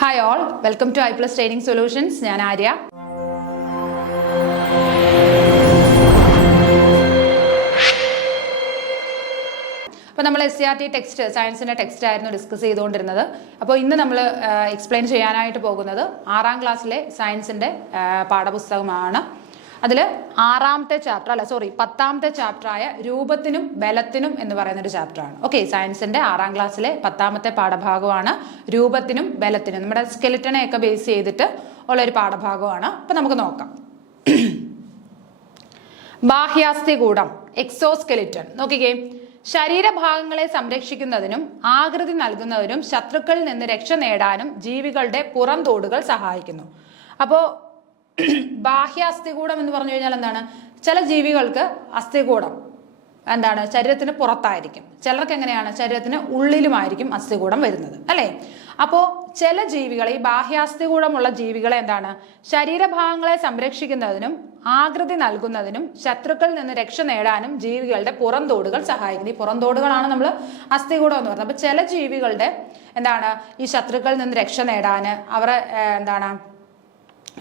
Hi all, welcome to iPlus Training Solutions. ഞാൻ ആര്യ. അപ്പോൾ നമ്മൾ SCRT ടെക്സ്റ്റ് സയൻസിന്റെ ടെക്സ്റ്റ് ആയിരുന്നു ഡിസ്കസ് ചെയ്തുകൊണ്ടിരുന്നത്. അപ്പോൾ ഇന്ന് നമ്മൾ എക്സ്പ്ലെയിൻ ചെയ്യാനായിട്ട് പോകുന്നത് 6ാം ക്ലാസ്സിലെ സയൻസിന്റെ പാഠപുസ്തകമാണ്. അതിൽ 10ാമത്തെ ചാപ്റ്ററായ രൂപത്തിനും ബലത്തിനും എന്ന് പറയുന്ന ഒരു ചാപ്റ്ററാണ്. ഓക്കെ, സയൻസിന്റെ 6ാം ക്ലാസ്സിലെ 10ാമത്തെ പാഠഭാഗമാണ് രൂപത്തിനും ബലത്തിനും. നമ്മുടെ സ്കെലിറ്റനെ ഒക്കെ ബേസ് ചെയ്തിട്ട് ഉള്ള ഒരു പാഠഭാഗമാണ്. അപ്പൊ നമുക്ക് നോക്കാം. ബാഹ്യാസ്ഥികൂടം, എക്സോസ്കെലിറ്റൺ. നോക്കിക്കേ, ശരീരഭാഗങ്ങളെ സംരക്ഷിക്കുന്നതിനും ആകൃതി നൽകുന്നതിനും ശത്രുക്കളിൽ നിന്ന് രക്ഷ നേടാനും ജീവികളുടെ പുറംതോടുകൾ സഹായിക്കുന്നു. അപ്പോൾ ബാഹ്യ അസ്ഥികൂടം എന്ന് പറഞ്ഞു കഴിഞ്ഞാൽ എന്താണ്? ചില ജീവികൾക്ക് അസ്ഥികൂടം എന്താണ് ശരീരത്തിന് പുറത്തായിരിക്കും, ചിലർക്ക് എങ്ങനെയാണ് ശരീരത്തിന് ഉള്ളിലുമായിരിക്കും അസ്ഥികൂടം വരുന്നത്, അല്ലേ? അപ്പോൾ ചില ജീവികളെ, ഈ ബാഹ്യാസ്ഥികൂടമുള്ള ജീവികളെ എന്താണ് ശരീരഭാഗങ്ങളെ സംരക്ഷിക്കുന്നതിനും ആകൃതി നൽകുന്നതിനും ശത്രുക്കളിൽ നിന്ന് രക്ഷ നേടാനും ജീവികളുടെ പുറംതോടുകൾ സഹായിക്കുന്നു. ഈ പുറംതോടുകളാണ് നമ്മൾ അസ്ഥികൂടം എന്ന് പറയുന്നത്. അപ്പൊ ചില ജീവികളുടെ എന്താണ് ഈ ശത്രുക്കളിൽ നിന്ന് രക്ഷ നേടാന്, അവരെ എന്താണ്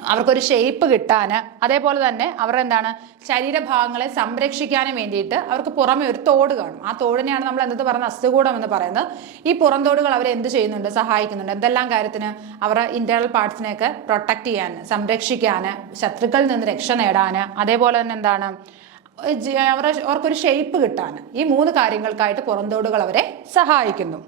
അവർക്കൊരു ഷേപ്പ് കിട്ടാൻ, അതേപോലെ തന്നെ അവരുടെ എന്താണ് ശരീരഭാഗങ്ങളെ സംരക്ഷിക്കാനും വേണ്ടിയിട്ട് അവർക്ക് പുറമെ ഒരു തോട് കാണും. ആ തോടിനെയാണ് നമ്മൾ എന്ത് പറയുന്നത്? അസ്ഥികൂടം എന്ന് പറയുന്നത്. ഈ പുറംതോടുകൾ അവരെ എന്ത് ചെയ്യുന്നുണ്ട്? സഹായിക്കുന്നുണ്ട്. എന്തെല്ലാം കാര്യത്തിന്? അവരുടെ ഇന്റേണൽ പാർട്സിനെയൊക്കെ പ്രൊട്ടക്ട് ചെയ്യാൻ, സംരക്ഷിക്കാൻ, ശത്രുക്കളിൽ നിന്ന് രക്ഷ നേടാൻ, അതേപോലെ തന്നെ എന്താണ് അവർക്കൊരു ഷേപ്പ് കിട്ടാൻ, ഈ 3 കാര്യങ്ങൾക്കായിട്ട് പുറംതോടുകൾ അവരെ സഹായിക്കുന്നു.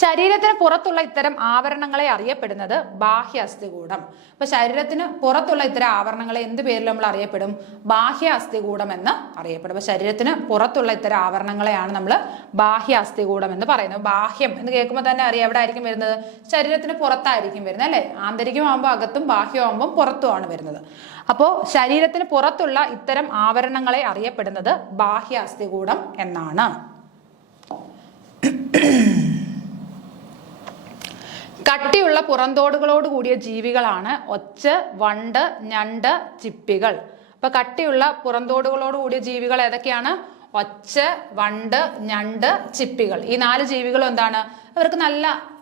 ശരീരത്തിന് പുറത്തുള്ള ഇത്തരം ആവരണങ്ങളെ അറിയപ്പെടുന്നത് ബാഹ്യ അസ്ഥികൂടം. അപ്പൊ ശരീരത്തിന് പുറത്തുള്ള ഇത്തരം ആവരണങ്ങളെ എന്ത് പേരിൽ നമ്മൾ അറിയപ്പെടും? ബാഹ്യ അസ്ഥികൂടം എന്ന് അറിയപ്പെടും. അപ്പൊ ശരീരത്തിന് പുറത്തുള്ള ഇത്തരം ആവരണങ്ങളെയാണ് നമ്മൾ ബാഹ്യ അസ്ഥികൂടം എന്ന് പറയുന്നത്. ബാഹ്യം എന്ന് കേൾക്കുമ്പോൾ തന്നെ അറിയാം എവിടെ ആയിരിക്കും വരുന്നത്? ശരീരത്തിന് പുറത്തായിരിക്കും വരുന്നത്, അല്ലെ? ആന്തരികമാകുമ്പോൾ അകത്തും ബാഹ്യമാകുമ്പോൾ പുറത്തുമാണ് വരുന്നത്. അപ്പോൾ ശരീരത്തിന് പുറത്തുള്ള ഇത്തരം ആവരണങ്ങളെ അറിയപ്പെടുന്നത് ബാഹ്യ അസ്ഥികൂടം എന്നാണ്. കട്ടിയുള്ള പുറന്തോടുകളോട് കൂടിയ ജീവികളാണ് ഒച്ച്, വണ്ട്, ഞണ്ട്, ചിപ്പികൾ. അപ്പൊ കട്ടിയുള്ള പുറന്തോടുകളോട് കൂടിയ ജീവികൾ ഏതൊക്കെയാണ്? ഒച്ച്, വണ്ട്, ഞണ്ട്, ചിപ്പികൾ. ഈ 4 ജീവികളും എന്താണ്? അവർക്ക്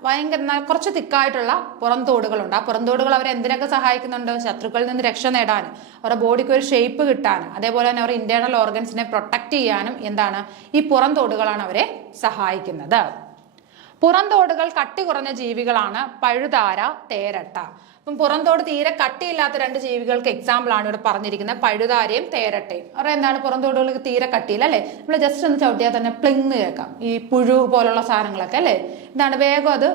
ഭയങ്കര കുറച്ച് തിക്കായിട്ടുള്ള പുറന്തോടുകളുണ്ട്. ആ പുറന്തോടുകൾ അവരെ എന്തിനൊക്കെ സഹായിക്കുന്നുണ്ട്? ശത്രുക്കളിൽ നിന്ന് രക്ഷ നേടാൻ, അവരുടെ ബോഡിക്ക് ഒരു ഷേപ്പ് കിട്ടാൻ, അതേപോലെ തന്നെ അവരുടെ ഇന്റേണൽ ഓർഗൻസിനെ പ്രൊട്ടക്ട് ചെയ്യാനും എന്താണ് ഈ പുറന്തോടുകളാണ് അവരെ സഹായിക്കുന്നത്. പുറന്തോടുകൾ കട്ടി കുറഞ്ഞ ജീവികളാണ് പഴുതാര, തേരട്ട. അപ്പം പുറന്തോട് തീരെ കട്ടിയില്ലാത്ത 2 ജീവികൾക്ക് എക്സാമ്പിൾ ആണ് ഇവിടെ പറഞ്ഞിരിക്കുന്നത്, പഴുതാരയും തേരട്ടയും. അവരുടെ എന്താണ് പുറന്തോടുകൾക്ക് തീരെ കട്ടിയില്ല, അല്ലെ? നമ്മൾ ജസ്റ്റ് ഒന്ന് ചവിട്ടിയാൽ തന്നെ പ്ലിങ് കേൾക്കാം, ഈ പുഴു പോലുള്ള സാധനങ്ങളൊക്കെ, അല്ലെ? എന്താണ് വേഗം അത്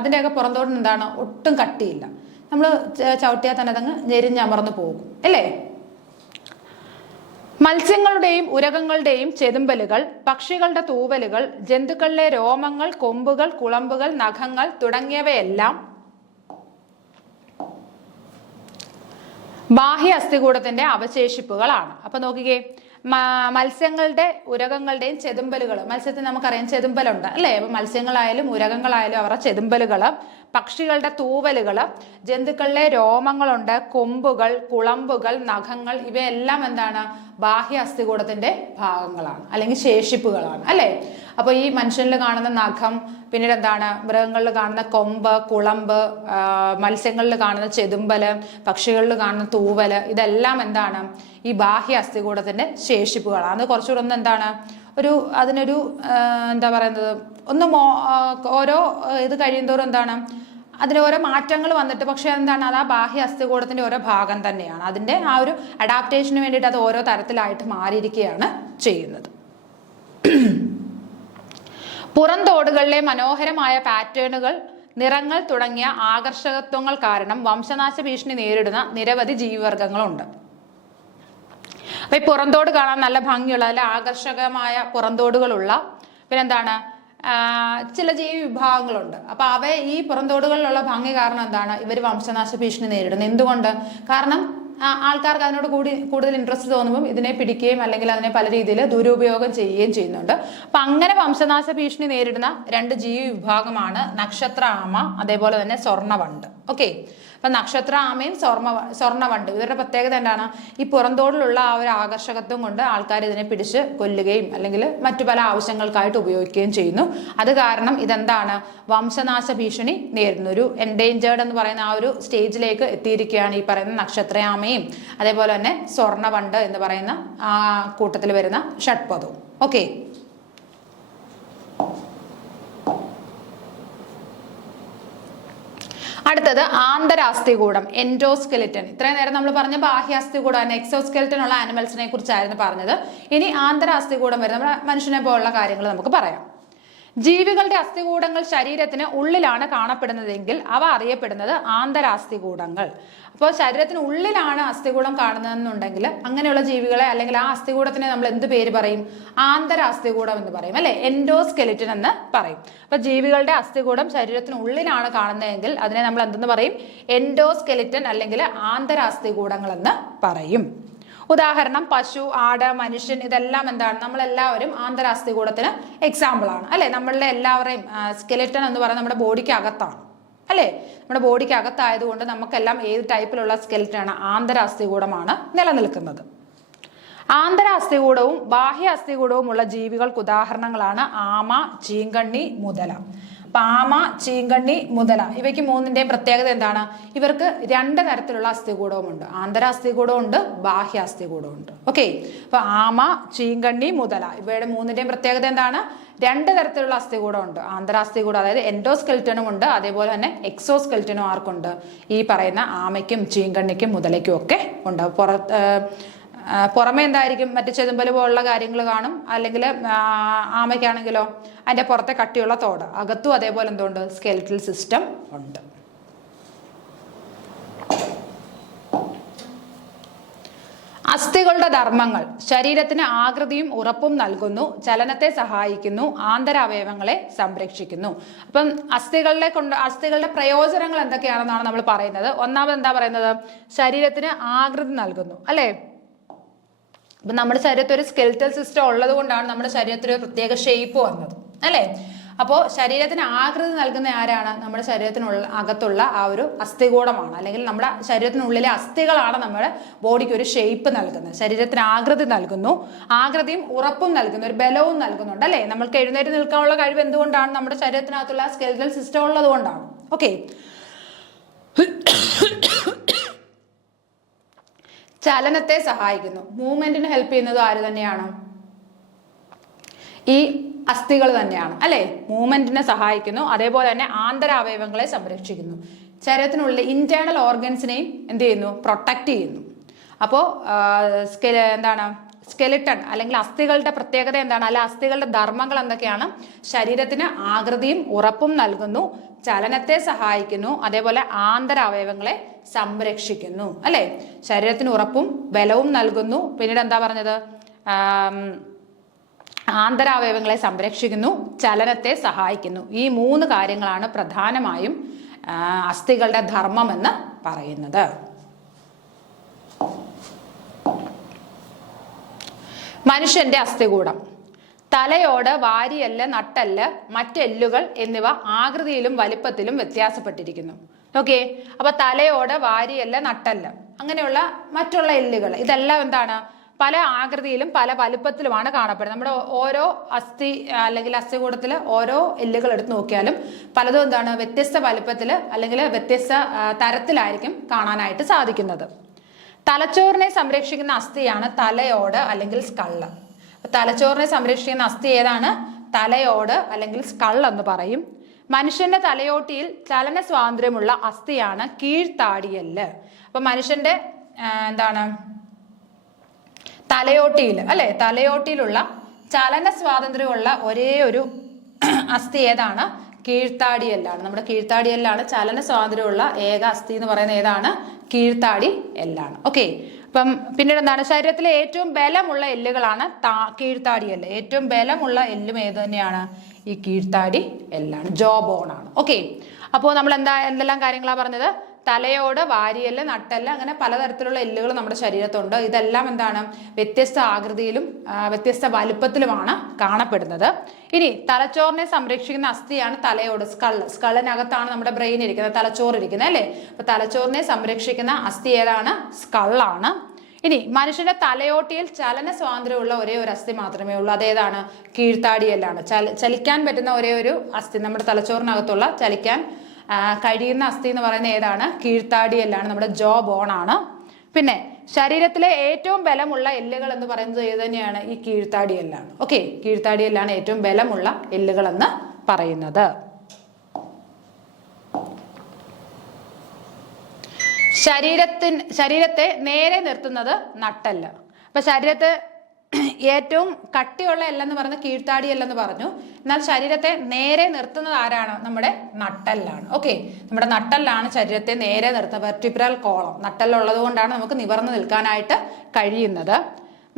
അതിൻ്റെയൊക്കെ പുറന്തോടിന് എന്താണ് ഒട്ടും കട്ടിയില്ല. നമ്മൾ ചവിട്ടിയാൽ തന്നെ അതങ്ങ് ഞെരിഞ്ഞമർന്നു പോകും, അല്ലേ? മത്സ്യങ്ങളുടെയും ഉരകങ്ങളുടെയും ചെതുമ്പലുകൾ, പക്ഷികളുടെ തൂവലുകൾ, ജന്തുക്കളിലെ രോമങ്ങൾ, കൊമ്പുകൾ, കുളമ്പുകൾ, നഖങ്ങൾ തുടങ്ങിയവയെല്ലാം ബാഹ്യ അസ്ഥികൂടത്തിന്റെ അവശേഷിപ്പുകളാണ്. അപ്പൊ നോക്കിക്കേ, മത്സ്യങ്ങളുടെ ഉരകങ്ങളുടെയും ചെതുമ്പലുകൾ. മത്സ്യത്തിന് നമുക്കറിയാം ചെതുമ്പലുണ്ട്, അല്ലേ? അപ്പൊ മത്സ്യങ്ങളായാലും ഉരകങ്ങളായാലും അവരുടെ ചെതുമ്പലുകള്, പക്ഷികളുടെ തൂവലുകള്, ജന്തുക്കളിലെ രോമങ്ങളുണ്ട്, കൊമ്പുകൾ, കുളമ്പുകൾ, നഖങ്ങൾ, ഇവയെല്ലാം എന്താണ് ബാഹ്യ അസ്ഥികൂടത്തിന്റെ ഭാഗങ്ങളാണ്, അല്ലെങ്കിൽ ശേഷിപ്പുകളാണ്, അല്ലേ? അപ്പൊ ഈ മനുഷ്യനിൽ കാണുന്ന നഖം, പിന്നീട് എന്താണ് മൃഗങ്ങളിൽ കാണുന്ന കൊമ്പ്, കുളമ്പ്, മത്സ്യങ്ങളിൽ കാണുന്ന ചെതുമ്പല്, പക്ഷികളിൽ കാണുന്ന തൂവല്, ഇതെല്ലാം എന്താണ് ഈ ബാഹ്യ അസ്ഥികൂടത്തിന്റെ ശേഷിപ്പുകളാണ്. അത് കുറച്ചുകൂടെ ഒന്ന് എന്താണ് അതിനൊരു എന്താ പറയുന്നത്, ഓരോ ഇത് കഴിയുന്തോറും എന്താണ് അതിന് ഓരോ മാറ്റങ്ങൾ വന്നിട്ട്, പക്ഷെ എന്താണ് അത് ആ ബാഹ്യ അസ്ഥികൂടത്തിന്റെ ഓരോ ഭാഗം തന്നെയാണ്. അതിന്റെ ആ ഒരു അഡാപ്റ്റേഷന് വേണ്ടിയിട്ട് അത് ഓരോ തരത്തിലായിട്ട് മാറിയിരിക്കുകയാണ് ചെയ്യുന്നത്. പുറന്തോടുകളിലെ മനോഹരമായ പാറ്റേണുകൾ, നിറങ്ങൾ തുടങ്ങിയ ആകർഷകത്വങ്ങൾ കാരണം വംശനാശ ഭീഷണി നേരിടുന്ന നിരവധി ജീവിവർഗങ്ങളുണ്ട്. അപ്പൊ ഈ പുറന്തോട് കാണാൻ നല്ല ഭംഗിയുള്ള, നല്ല ആകർഷകമായ പുറന്തോടുകളുള്ള പിന്നെന്താണ് ചില ജീവി വിഭാഗങ്ങളുണ്ട്. അപ്പൊ ഈ പുറന്തോടുകളിലുള്ള ഭംഗി കാരണം എന്താണ് ഇവർ വംശനാശ ഭീഷണി നേരിടുന്നത്? എന്തുകൊണ്ട്? കാരണം ആൾക്കാർക്ക് അതിനോട് കൂടുതൽ ഇൻട്രസ്റ്റ് തോന്നുമ്പോൾ ഇതിനെ പിടിക്കുകയും അല്ലെങ്കിൽ അതിനെ പല രീതിയിൽ ദുരുപയോഗം ചെയ്യുകയും ചെയ്യുന്നുണ്ട്. അപ്പൊ അങ്ങനെ വംശനാശ ഭീഷണി നേരിടുന്ന 2 ജീവി വിഭാഗമാണ് നക്ഷത്ര ആമ, അതേപോലെ തന്നെ സ്വർണ്ണവണ്ട്. ഓക്കെ. അപ്പൊ നക്ഷത്ര ആമയും സ്വർണ്ണവണ്ട് ഇവരുടെ പ്രത്യേകത എന്താണ്? ഈ പുറന്തോടിലുള്ള ആ ഒരു ആകർഷകത്വം കൊണ്ട് ആൾക്കാർ ഇതിനെ പിടിച്ച് കൊല്ലുകയും അല്ലെങ്കിൽ മറ്റു പല ആവശ്യങ്ങൾക്കായിട്ട് ഉപയോഗിക്കുകയും ചെയ്യുന്നു. അത് കാരണം ഇതെന്താണ്? വംശനാശ ഭീഷണി നേരിടുന്നു. ഒരു എൻഡേഞ്ചേർഡ് എന്ന് പറയുന്ന ആ ഒരു സ്റ്റേജിലേക്ക് എത്തിയിരിക്കുകയാണ് ഈ പറയുന്ന നക്ഷത്രയാമയും അതേപോലെ തന്നെ സ്വർണ്ണവണ്ട് എന്ന് പറയുന്ന ആ കൂട്ടത്തിൽ വരുന്ന ഷഡ്പദവും. ഓക്കെ. അടുത്തത് ആന്തരാസ്ഥികൂടം, എൻഡോസ്കെലിറ്റൻ. ഇത്രയും നേരം നമ്മൾ പറഞ്ഞ ബാഹ്യാസ്ഥികൂടം എക്സോസ്കെലിറ്റൻ ഉള്ള ആനിമൽസിനെ കുറിച്ചായിരുന്നു പറഞ്ഞത്. ഇനി ആന്തരാസ്ഥികൂടം വരുന്ന നമ്മുടെ മനുഷ്യനെ പോലുള്ള കാര്യങ്ങൾ നമുക്ക് പറയാം. ജീവികളുടെ അസ്ഥികൂടങ്ങൾ ശരീരത്തിന് ഉള്ളിലാണ് കാണപ്പെടുന്നതെങ്കിൽ അവ അറിയപ്പെടുന്നത് ആന്തരാസ്ഥികൂടങ്ങൾ. അപ്പോൾ ശരീരത്തിന് ഉള്ളിലാണ് അസ്ഥികൂടം കാണുന്നതെന്നുണ്ടെങ്കിൽ അങ്ങനെയുള്ള ജീവികളെ അല്ലെങ്കിൽ ആ അസ്ഥികൂടത്തിനെ നമ്മൾ എന്ത് പേര് പറയും? ആന്തരാസ്ഥികൂടം എന്ന് പറയും, അല്ലെ? എൻഡോസ്കെലിറ്റൻ എന്ന് പറയും. അപ്പൊ ജീവികളുടെ അസ്ഥികൂടം ശരീരത്തിന് ഉള്ളിലാണ് കാണുന്നതെങ്കിൽ അതിനെ നമ്മൾ എന്തെന്ന് പറയും? എൻഡോസ്കെലിറ്റൻ അല്ലെങ്കിൽ ആന്തരാസ്ഥികൂടങ്ങൾ എന്ന് പറയും. ഉദാഹരണം പശു, ആട്, മനുഷ്യൻ, ഇതെല്ലാം എന്താണ്? നമ്മളെല്ലാവരും ആന്തരാസ്ഥികൂടത്തിന് എക്സാമ്പിൾ ആണ്, അല്ലെ? നമ്മളുടെ എല്ലാവരെയും സ്കെലിറ്റൻ എന്ന് പറയുന്നത് നമ്മുടെ ബോഡിക്ക് അകത്താണ്, അല്ലെ? നമ്മുടെ ബോഡിക്ക് അകത്തായതുകൊണ്ട് നമുക്കെല്ലാം ഏത് ടൈപ്പിലുള്ള സ്കെലിറ്റൻ ആണ്? ആന്തരാസ്ഥികൂടമാണ് നിലനിൽക്കുന്നത്. ആന്തരാസ്ഥികൂടവും ബാഹ്യ അസ്ഥികൂടവും ഉള്ള ജീവികൾക്ക് ഉദാഹരണങ്ങളാണ് ആമ, ചീങ്കണ്ണി, മുതല. ആമ, ചീങ്കണ്ണി, മുതല ഇവയ്ക്ക് മൂന്നിന്റെയും പ്രത്യേകത എന്താണ്? ഇവർക്ക് രണ്ട് തരത്തിലുള്ള അസ്ഥികൂടവുമുണ്ട്. ആന്തരാസ്ഥികൂടവും ഉണ്ട്, ബാഹ്യാസ്ഥികൂടവും ഉണ്ട്. ഓക്കെ. അപ്പൊ ആമ, ചീങ്കണ്ണി, മുതല ഇവയുടെ മൂന്നിന്റെയും പ്രത്യേകത എന്താണ്? രണ്ട് തരത്തിലുള്ള അസ്ഥികൂടം ഉണ്ട്. ആന്തരാസ്ഥികൂടം അതായത് എൻഡോസ്കെലിറ്റനും ഉണ്ട്, അതേപോലെ തന്നെ എക്സോസ്കെലിറ്റനും ആർക്കുണ്ട്? ഈ പറയുന്ന ആമയ്ക്കും ചീങ്കണ്ണിക്കും മുതലയ്ക്കും ഒക്കെ ഉണ്ട്. പുറമെ എന്തായിരിക്കും? മറ്റു ചെതുമ്പല് പോലുള്ള കാര്യങ്ങൾ കാണും. അല്ലെങ്കിൽ ആമയ്ക്കാണെങ്കിലോ അതിന്റെ പുറത്തെ കട്ടിയുള്ള തോട്, അകത്തും അതേപോലെ എന്തുണ്ട്? സ്കെലിറ്റൽ സിസ്റ്റം ഉണ്ട്. അസ്ഥികളുടെ ധർമ്മങ്ങൾ ശരീരത്തിന് ആകൃതിയും ഉറപ്പും നൽകുന്നു, ചലനത്തെ സഹായിക്കുന്നു, ആന്തരാവയവങ്ങളെ സംരക്ഷിക്കുന്നു. അപ്പം അസ്ഥികളുടെ പ്രയോജനങ്ങൾ എന്തൊക്കെയാണെന്നാണ് നമ്മൾ പറയുന്നത്. ഒന്നാമത് എന്താ പറയുന്നത്? ശരീരത്തിന് ആകൃതി നൽകുന്നു, അല്ലെ? അപ്പൊ നമ്മുടെ ശരീരത്തിൽ ഒരു സ്കെലിറ്റൽ സിസ്റ്റം ഉള്ളത് കൊണ്ടാണ് നമ്മുടെ ശരീരത്തിൽ ഒരു പ്രത്യേക ഷേപ്പ് വന്നത്, അല്ലെ? അപ്പോൾ ശരീരത്തിന് ആകൃതി നൽകുന്ന ആരാണ്? നമ്മുടെ ശരീരത്തിനുള്ള അകത്തുള്ള ആ ഒരു അസ്ഥികൂടമാണ്, അല്ലെങ്കിൽ നമ്മുടെ ശരീരത്തിനുള്ളിലെ അസ്ഥികളാണ് നമ്മുടെ ബോഡിക്ക് ഒരു ഷേപ്പ് നൽകുന്നത്. ശരീരത്തിന് ആകൃതി നൽകുന്നു, ആകൃതിയും ഉറപ്പും നൽകുന്നു, ഒരു ബലവും നൽകുന്നുണ്ട്, അല്ലെ? നമ്മൾക്ക് എഴുന്നേറ്റ് നിൽക്കാനുള്ള കഴിവ് എന്തുകൊണ്ടാണ്? നമ്മുടെ ശരീരത്തിനകത്തുള്ള സ്കെലിറ്റൽ സിസ്റ്റം ഉള്ളത് കൊണ്ടാണ്. ഓക്കെ. ചലനത്തെ സഹായിക്കുന്നു. മൂവ്മെന്റിന് ഹെൽപ്പ് ചെയ്യുന്നത് ആര് തന്നെയാണ്? ഈ അസ്ഥികൾ തന്നെയാണ്, അല്ലെ? മൂവ്മെന്റിനെ സഹായിക്കുന്നു, അതേപോലെ തന്നെ ആന്തരാവയവങ്ങളെ സംരക്ഷിക്കുന്നു. ശരീരത്തിനുള്ളിൽ ഇന്റേണൽ ഓർഗൻസിനെയും എന്ത് ചെയ്യുന്നു? പ്രൊട്ടക്ട് ചെയ്യുന്നു. അപ്പോൾ എന്താണ്? സ്കെലിട്ടൺ അല്ലെങ്കിൽ അസ്ഥികളുടെ പ്രത്യേകത എന്താണ്? അല്ല, അസ്ഥികളുടെ ധർമ്മങ്ങൾ എന്തൊക്കെയാണ്? ശരീരത്തിന് ആകൃതിയും ഉറപ്പും നൽകുന്നു, ചലനത്തെ സഹായിക്കുന്നു, അതേപോലെ ആന്തരാവയവങ്ങളെ സംരക്ഷിക്കുന്നു, അല്ലെ? ശരീരത്തിന് ഉറപ്പും ബലവും നൽകുന്നു. പിന്നീട് എന്താ പറഞ്ഞത്? ആന്തരാവയവങ്ങളെ സംരക്ഷിക്കുന്നു, ചലനത്തെ സഹായിക്കുന്നു. ഈ മൂന്ന് കാര്യങ്ങളാണ് പ്രധാനമായും അസ്ഥികളുടെ ധർമ്മം എന്ന് പറയുന്നത്. മനുഷ്യന്റെ അസ്ഥികൂടം തലയോട്, വാരിയെല്ല്, നട്ടെല്ല്, മറ്റെല്ലുകൾ എന്നിവ ആകൃതിയിലും വലിപ്പത്തിലും വ്യത്യാസപ്പെട്ടിരിക്കുന്നു. ഓക്കെ. അപ്പൊ തലയോട്, വാരിയെല്ല്, നട്ടെല്ല് അങ്ങനെയുള്ള മറ്റുള്ള എല്ലുകൾ ഇതെല്ലാം എന്താണ്? പല ആകൃതിയിലും പല വലുപ്പത്തിലുമാണ് കാണപ്പെടുന്നത്. നമ്മുടെ ഓരോ അസ്ഥി അല്ലെങ്കിൽ അസ്ഥികൂടത്തിൽ ഓരോ എല്ലുകൾ എടുത്ത് നോക്കിയാലും പലതും എന്താണ്? വ്യത്യസ്ത വലുപ്പത്തിൽ അല്ലെങ്കിൽ വ്യത്യസ്ത തരത്തിലായിരിക്കും കാണാനായിട്ട് സാധിക്കുന്നത്. തലച്ചോറിനെ സംരക്ഷിക്കുന്ന അസ്ഥിയാണ് തലയോട് അല്ലെങ്കിൽ സ്കള്ള്. തലച്ചോറിനെ സംരക്ഷിക്കുന്ന അസ്ഥി ഏതാണ്? തലയോട് അല്ലെങ്കിൽ സ്കൾ എന്ന് പറയും. മനുഷ്യന്റെ തലയോട്ടിയിൽ ചലന സ്വാതന്ത്ര്യമുള്ള അസ്ഥിയാണ് കീഴ്ത്താടിയെല്ല്. അപ്പൊ മനുഷ്യന്റെ എന്താണ്? തലയോട്ടിയിൽ, അല്ലെ? തലയോട്ടിയിലുള്ള ചലന സ്വാതന്ത്ര്യമുള്ള ഒരേ ഒരു അസ്ഥി ഏതാണ്? കീഴ്ത്താടിയെല്ലാണ്. നമ്മുടെ കീഴ്ത്താടിയെല്ലാണ് ചലന സ്വാതന്ത്ര്യമുള്ള ഏക അസ്ഥി എന്ന് പറയുന്നത് ഏതാണ്? കീഴ്ത്താടി എല്ലാണ്. ഓക്കെ. അപ്പം പിന്നീട് എന്താണ്? ശരീരത്തിലെ ഏറ്റവും ബലമുള്ള എല്ലുകളാണ് കീഴ്ത്താടിയെല്ല്. ഏറ്റവും ബലമുള്ള എല്ലും ഏത് തന്നെയാണ്? ഈ കീഴ്ത്താടി എല്ലാണ്, ജോ ബോൺ ആണ്. ഓക്കെ. അപ്പോൾ നമ്മൾ എന്തെല്ലാം കാര്യങ്ങളാണ് പറഞ്ഞത്? തലയോട്, വാരിയെല്ല്, നട്ടെല്ല്, അങ്ങനെ പലതരത്തിലുള്ള എല്ലുകൾ നമ്മുടെ ശരീരത്തുണ്ട്. ഇതെല്ലാം എന്താണ്? വ്യത്യസ്ത ആകൃതിയിലും വ്യത്യസ്ത വലുപ്പത്തിലുമാണ് കാണപ്പെടുന്നത്. ഇനി തലച്ചോറിനെ സംരക്ഷിക്കുന്ന അസ്ഥിയാണ് തലയോട്, സ്കളിനകത്താണ് നമ്മുടെ ബ്രെയിൻ ഇരിക്കുന്നത്, തലച്ചോറ് ഇരിക്കുന്നത് അല്ലേ. അപ്പൊ തലച്ചോറിനെ സംരക്ഷിക്കുന്ന അസ്ഥി ഏതാണ്? സ്കളാണ്. ഇനി മനുഷ്യന്റെ തലയോട്ടിയിൽ ചലന സ്വാതന്ത്ര്യമുള്ള ഒരേ ഒരു അസ്ഥി മാത്രമേ ഉള്ളൂ. അതേതാണ്? കീഴ്ത്താടിയെല്ലാണ്. ചലിക്കാൻ പറ്റുന്ന ഒരേ ഒരു അസ്ഥി, നമ്മുടെ തലച്ചോറിനകത്തുള്ള ചലിക്കാൻ കഴിയുന്ന അസ്ഥി എന്ന് പറയുന്നത് ഏതാണ്? കീഴ്ത്താടിയെല്ലാണ്, നമ്മുടെ ജോ ബോൺ ആണ്. പിന്നെ ശരീരത്തിലെ ഏറ്റവും ബലമുള്ള എല്ലുകൾ എന്ന് പറയുന്നത് ഏത് തന്നെയാണ്? ഈ കീഴ്ത്താടിയെല്ലാണ്. ഓക്കെ, കീഴ്ത്താടിയെല്ലാണ് ഏറ്റവും ബലമുള്ള എല്ലുകൾ എന്ന് പറയുന്നത്. ശരീരത്തെ നേരെ നിർത്തുന്നത് നട്ടെല്ല്. അപ്പൊ ശരീരത്തെ ഏറ്റവും കട്ടിയുള്ള എല്ലെന്ന് പറയുന്നത് കീഴ്ത്താടി എല്ലെന്ന് പറഞ്ഞു. എന്നാൽ ശരീരത്തെ നേരെ നിർത്തുന്നത് ആരാണ്? നമ്മുടെ നട്ടെല്ലാണ്. ഓക്കെ, നമ്മുടെ നട്ടെല്ലാണ് ശരീരത്തെ നേരെ നിർത്തുന്നത്. വെർട്ടിബ്രൽ കോളം നട്ടെല്ലുള്ളത് കൊണ്ടാണ് നമുക്ക് നിവർന്നു നിൽക്കാനായിട്ട് കഴിയുന്നത്.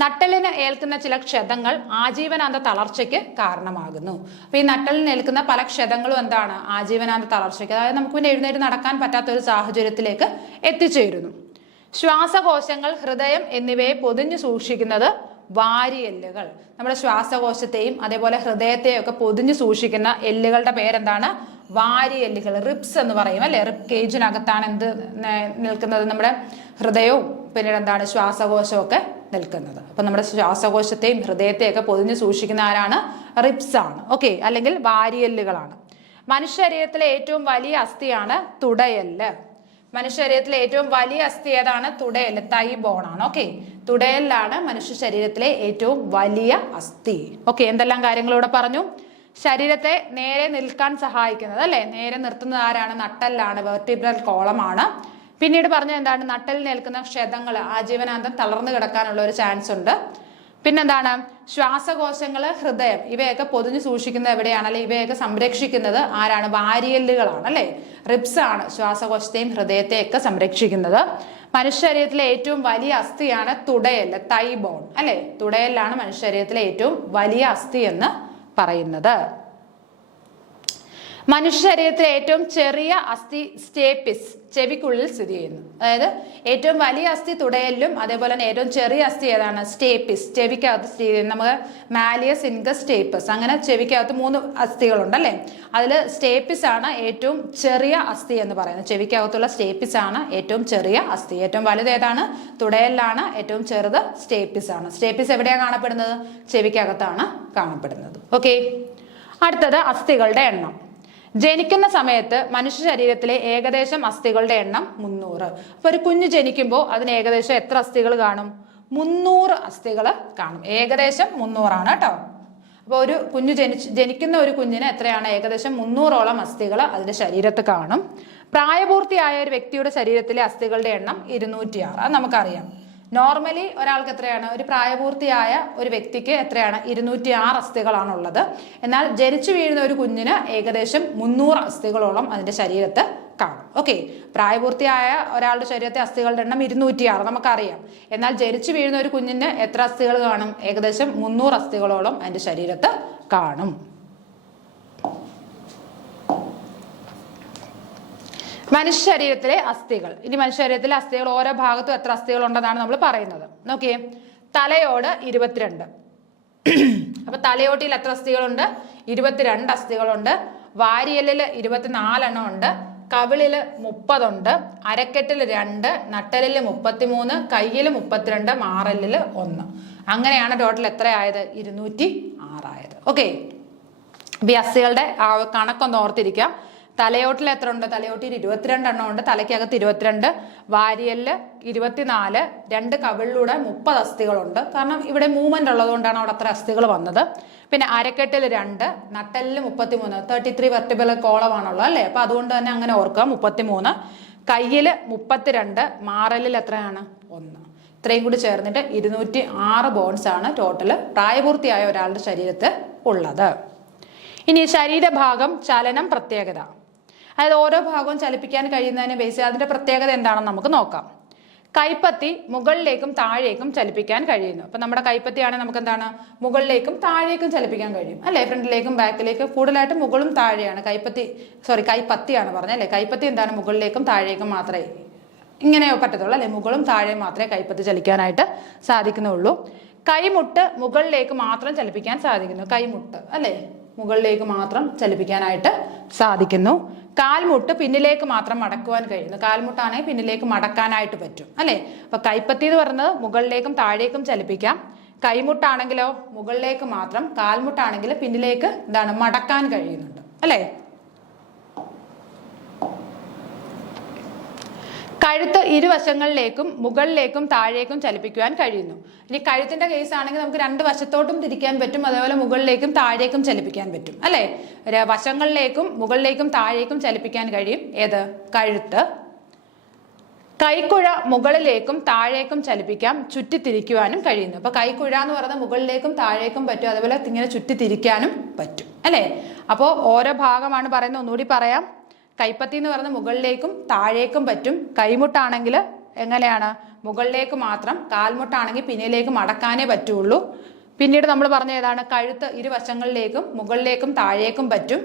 നട്ടെല്ലിന് ഏൽക്കുന്ന ചില ക്ഷതങ്ങൾ ആജീവനാന്ത തളർച്ചയ്ക്ക് കാരണമാകുന്നു. അപ്പൊ ഈ നട്ടെല്ലിന് ഏൽക്കുന്ന പല ക്ഷതങ്ങളും എന്താണ്? ആജീവനാന്ത തളർച്ചയ്ക്ക്, അതായത് നമുക്ക് പിന്നെ എഴുന്നേറ്റ് നടക്കാൻ പറ്റാത്ത ഒരു സാഹചര്യത്തിലേക്ക് എത്തിച്ചേരുന്നു. ശ്വാസകോശങ്ങൾ, ഹൃദയം എന്നിവയെ പൊതിഞ്ഞു സൂക്ഷിക്കുന്നത് വാരിയെല്ലുകൾ. നമ്മുടെ ശ്വാസകോശത്തെയും അതേപോലെ ഹൃദയത്തെയും ഒക്കെ പൊതിഞ്ഞു സൂക്ഷിക്കുന്ന എല്ലുകളുടെ പേരെന്താണ്? വാരിയെല്ലുകൾ, റിബ്സ് എന്ന് പറയും അല്ലെ. റിബ് കേജിനകത്താണ് എന്ത് നിൽക്കുന്നത്? നമ്മുടെ ഹൃദയവും പിന്നീട് എന്താണ്? ശ്വാസകോശവും ഒക്കെ നിൽക്കുന്നത്. അപ്പൊ നമ്മുടെ ശ്വാസകോശത്തെയും ഹൃദയത്തെയും ഒക്കെ പൊതിഞ്ഞു സൂക്ഷിക്കുന്ന ആരാണ്? റിബ്സ് ആണ്. ഓക്കെ, അല്ലെങ്കിൽ വാരിയെല്ലുകളാണ്. മനുഷ്യ ശരീരത്തിലെ ഏറ്റവും വലിയ അസ്ഥിയാണ് തുടയെല്ല്. മനുഷ്യ ശരീരത്തിലെ ഏറ്റവും വലിയ അസ്ഥി ഏതാണ്? തുടയെല്ല്, തൈ ബോൺ ആണ്. ഓക്കെ, തുടയെല്ലാണ് മനുഷ്യ ശരീരത്തിലെ ഏറ്റവും വലിയ അസ്ഥി. ഓക്കെ, എന്തെല്ലാം കാര്യങ്ങളൂടെ പറഞ്ഞു? ശരീരത്തെ നേരെ നിൽക്കാൻ സഹായിക്കുന്നത് അല്ലെ, നേരെ നിർത്തുന്നത് ആരാണ്? നട്ടെല്ലാണ്, വെർട്ടിബ്രൽ കോളമാണ്. പിന്നീട് പറഞ്ഞ എന്താണ്? നട്ടെല്ലിന് ഏൽക്കുന്ന ക്ഷതങ്ങൾ ആജീവനാന്തം തളർന്നു കിടക്കാനുള്ള ഒരു ചാൻസ് ഉണ്ട്. പിന്നെന്താണ്? ശ്വാസകോശങ്ങള്, ഹൃദയം ഇവയൊക്കെ പൊതിഞ്ഞു സൂക്ഷിക്കുന്നത് എവിടെയാണ്? അല്ലെ, ഇവയൊക്കെ സംരക്ഷിക്കുന്നത് ആരാണ്? വാരിയെല്ലുകളാണ് അല്ലെ. റിബ്സ് ആണ് ശ്വാസകോശത്തെയും ഹൃദയത്തെയും ഒക്കെ സംരക്ഷിക്കുന്നത്. മനുഷ്യ ശരീരത്തിലെ ഏറ്റവും വലിയ അസ്ഥിയാണ് തുടയെല്ല്, തൈ ബോൺ അല്ലെ. തുടയെല്ലാണ് മനുഷ്യ ശരീരത്തിലെ ഏറ്റവും വലിയ അസ്ഥി എന്ന് പറയുന്നത്. മനുഷ്യ ശരീരത്തിലെ ഏറ്റവും ചെറിയ അസ്ഥി സ്റ്റേപ്പിസ്, ചെവിക്കുള്ളിൽ സ്ഥിതി ചെയ്യുന്നു. അതായത് ഏറ്റവും വലിയ അസ്ഥി തുടയെല്ലും അതേപോലെ തന്നെ ഏറ്റവും ചെറിയ അസ്ഥി ഏതാണ്? സ്റ്റേപ്പിസ്, ചെവിക്കകത്ത് സ്ഥിതി ചെയ്യുന്നു. നമുക്ക് മാലിയസ്, ഇൻകസ്, സ്റ്റേപ്പസ്, അങ്ങനെ ചെവിക്കകത്ത് 3 അസ്ഥികളുണ്ട് അല്ലെ. അതിൽ സ്റ്റേപ്പിസ് ആണ് ഏറ്റവും ചെറിയ അസ്ഥി എന്ന് പറയുന്നത്. ചെവിക്കകത്തുള്ള സ്റ്റേപ്പിസ് ആണ് ഏറ്റവും ചെറിയ അസ്ഥി. ഏറ്റവും വലുത് ഏതാണ്? തുടയെല്ലാണ്. ഏറ്റവും ചെറുത് സ്റ്റേപ്പിസ് ആണ്. സ്റ്റേപ്പിസ് എവിടെയാണ് കാണപ്പെടുന്നത്? ചെവിക്കകത്താണ് കാണപ്പെടുന്നത്. ഓക്കെ, അടുത്തത് അസ്ഥികളുടെ എണ്ണം. ജനിക്കുന്ന സമയത്ത് മനുഷ്യ ശരീരത്തിലെ ഏകദേശം അസ്ഥികളുടെ എണ്ണം 300. അപ്പൊ ഒരു കുഞ്ഞ് ജനിക്കുമ്പോൾ അതിന് ഏകദേശം എത്ര അസ്ഥികൾ കാണും? 300 അസ്ഥികൾ കാണും. ഏകദേശം 300 ആണ് കേട്ടോ. അപ്പൊ ഒരു കുഞ്ഞ് ജനിക്കുന്ന ഒരു കുഞ്ഞിന് എത്രയാണ്? ഏകദേശം 300ഓളം അസ്ഥികൾ അതിന്റെ ശരീരത്ത് കാണും. പ്രായപൂർത്തിയായ ഒരു വ്യക്തിയുടെ ശരീരത്തിലെ അസ്ഥികളുടെ എണ്ണം 206. അത് നമുക്കറിയാം. നോർമലി ഒരാൾക്ക് എത്രയാണ്? ഒരു പ്രായപൂർത്തിയായ ഒരു വ്യക്തിക്ക് എത്രയാണ്? 206 അസ്ഥികളാണ് ഉള്ളത്. എന്നാൽ ജനിച്ചു വീഴുന്ന ഒരു കുഞ്ഞിന് ഏകദേശം 300 അസ്ഥികളോളം അതിന്റെ ശരീരത്ത് കാണും. ഓക്കെ, പ്രായപൂർത്തിയായ ഒരാളുടെ ശരീരത്തെ അസ്ഥികളുടെ എണ്ണം 206 നമുക്കറിയാം. എന്നാൽ ജനിച്ചു വീഴുന്ന ഒരു കുഞ്ഞിന് എത്ര അസ്ഥികൾ കാണും? ഏകദേശം 300 അസ്ഥികളോളം അതിന്റെ ശരീരത്ത് കാണും. മനുഷ്യ ശരീരത്തിലെ അസ്ഥികൾ. ഇനി മനുഷ്യ ശരീരത്തിലെ അസ്ഥികൾ ഓരോ ഭാഗത്തും എത്ര അസ്ഥികൾ ഉണ്ടെന്നാണ് നമ്മൾ പറയുന്നത്. നോക്കിയേ, തലയോട് 22. അപ്പൊ തലയോട്ടിയിൽ എത്ര അസ്ഥികളുണ്ട്? 22 അസ്ഥികളുണ്ട്. വാരിയെല്ലില് 24 എണ്ണം ഉണ്ട്. കവിളില് 30 ഉണ്ട്. അരക്കെട്ടിൽ 2, നട്ടലില് 33, കയ്യില് 32, മാറലില് 1. അങ്ങനെയാണ് ടോട്ടൽ എത്രയായത്? 206 ആയത്. ഓക്കെ, ഈ അസ്ഥികളുടെ കണക്കൊന്ന് ഓർത്തിരിക്കാം. തലയോട്ടിൽ എത്ര ഉണ്ട്? തലയോട്ടിൽ 22 എണ്ണം ഉണ്ട്. തലയ്ക്കകത്ത് 22, വാരിയലില് 24, 2 കവിളിലൂടെ 30 അസ്ഥികളുണ്ട്. കാരണം ഇവിടെ മൂവ്മെന്റ് ഉള്ളത് കൊണ്ടാണ് അവിടെ അത്ര അസ്ഥികൾ വന്നത്. പിന്നെ അരക്കെട്ടിൽ 2, നട്ടലില് 33, 33 വെർട്ടിബ്രൽ കോളമാണുള്ളത് അല്ലേ. അപ്പൊ അതുകൊണ്ട് തന്നെ അങ്ങനെ ഓർക്കുക, 33. കയ്യില് 32, മാറലിൽ എത്രയാണ്? 1. ഇത്രയും കൂടി ചേർന്നിട്ട് 206 ബോൺസ് ആണ് ടോട്ടല് പ്രായപൂർത്തിയായ ഒരാളുടെ ശരീരത്തിൽ ഉള്ളത്. ഇനി ശരീരഭാഗം, ചലനം, പ്രത്യേകത. അതായത് ഓരോ ഭാഗവും ചലിപ്പിക്കാൻ കഴിയുന്നതിന് ബേസ് അതിന്റെ പ്രത്യേകത എന്താണെന്ന് നമുക്ക് നോക്കാം. കൈപ്പത്തി മുകളിലേക്കും താഴേക്കും ചലിപ്പിക്കാൻ കഴിയുന്നു. അപ്പൊ നമ്മുടെ കൈപ്പത്തിയാണെങ്കിൽ നമുക്ക് എന്താണ് മുകളിലേക്കും താഴേക്കും ചലിപ്പിക്കാൻ കഴിയും അല്ലെ. ഫ്രണ്ടിലേക്കും ബാക്കിലേക്കും കൂടുതലായിട്ട് മുകളും താഴെയാണ് കൈപ്പത്തിയാണ് പറഞ്ഞത് അല്ലെ. കൈപ്പത്തി എന്താണ് മുകളിലേക്കും താഴേക്കും മാത്രമേ ഇങ്ങനെ പറ്റത്തുള്ളൂ അല്ലെ. മുകളും താഴെയും മാത്രമേ കൈപ്പത്തി ചലിക്കാനായിട്ട് സാധിക്കുന്നുള്ളൂ. കൈമുട്ട് മുകളിലേക്ക് മാത്രം ചലിപ്പിക്കാൻ സാധിക്കുന്നു. കൈമുട്ട് അല്ലെ മുകളിലേക്ക് മാത്രം ചലിപ്പിക്കാനായിട്ട് സാധിക്കുന്നു. കാൽമുട്ട് പിന്നിലേക്ക് മാത്രം മടക്കുവാൻ കഴിയുന്നു. കാൽമുട്ടാണെങ്കിൽ പിന്നിലേക്ക് മടക്കാനായിട്ട് പറ്റും അല്ലെ. അപ്പൊ കൈപ്പത്തി എന്ന് പറയുന്നത് മുകളിലേക്കും താഴേക്കും ചലിപ്പിക്കാം. കൈമുട്ടാണെങ്കിലോ മുകളിലേക്ക് മാത്രം, കാൽമുട്ടാണെങ്കിൽ പിന്നിലേക്ക് എന്താണ് മടക്കാൻ കഴിയുന്നുണ്ട് അല്ലെ. കഴുത്ത് ഇരുവശങ്ങളിലേക്കും മുകളിലേക്കും താഴേക്കും ചലിപ്പിക്കുവാൻ കഴിയുന്നു. ഇനി കഴുത്തിന്റെ കേസ് ആണെങ്കിൽ നമുക്ക് രണ്ട് വശത്തോട്ടും തിരിക്കാൻ പറ്റും, അതേപോലെ മുകളിലേക്കും താഴേക്കും ചലിപ്പിക്കാൻ പറ്റും അല്ലെ. വശങ്ങളിലേക്കും മുകളിലേക്കും താഴേക്കും ചലിപ്പിക്കാൻ കഴിയും ഏത് കഴുത്ത്. കൈക്കുഴ മുകളിലേക്കും താഴേക്കും ചലിപ്പിക്കാം, ചുറ്റിത്തിരിക്കുവാനും കഴിയുന്നു. അപ്പൊ കൈക്കുഴ എന്ന് പറയുന്നത് മുകളിലേക്കും താഴേക്കും പറ്റും, അതേപോലെ ഇങ്ങനെ ചുറ്റിത്തിരിക്കാനും പറ്റും അല്ലെ. അപ്പോ ഓരോ ഭാഗമാണ് പറയുന്നത്, ഒന്നുകൂടി പറയാം. കൈപ്പത്തി എന്ന് പറയുന്നത് മുകളിലേക്കും താഴേക്കും പറ്റും. കൈമുട്ടാണെങ്കിൽ എങ്ങനെയാണ് മുകളിലേക്ക് മാത്രം, കാൽമുട്ടാണെങ്കിൽ പിന്നിലേക്ക് മടക്കാനേ പറ്റുള്ളൂ. പിന്നീട് നമ്മൾ പറഞ്ഞ ഏതാണ് കഴുത്ത് ഇരുവശങ്ങളിലേക്കും മുകളിലേക്കും താഴേക്കും പറ്റും.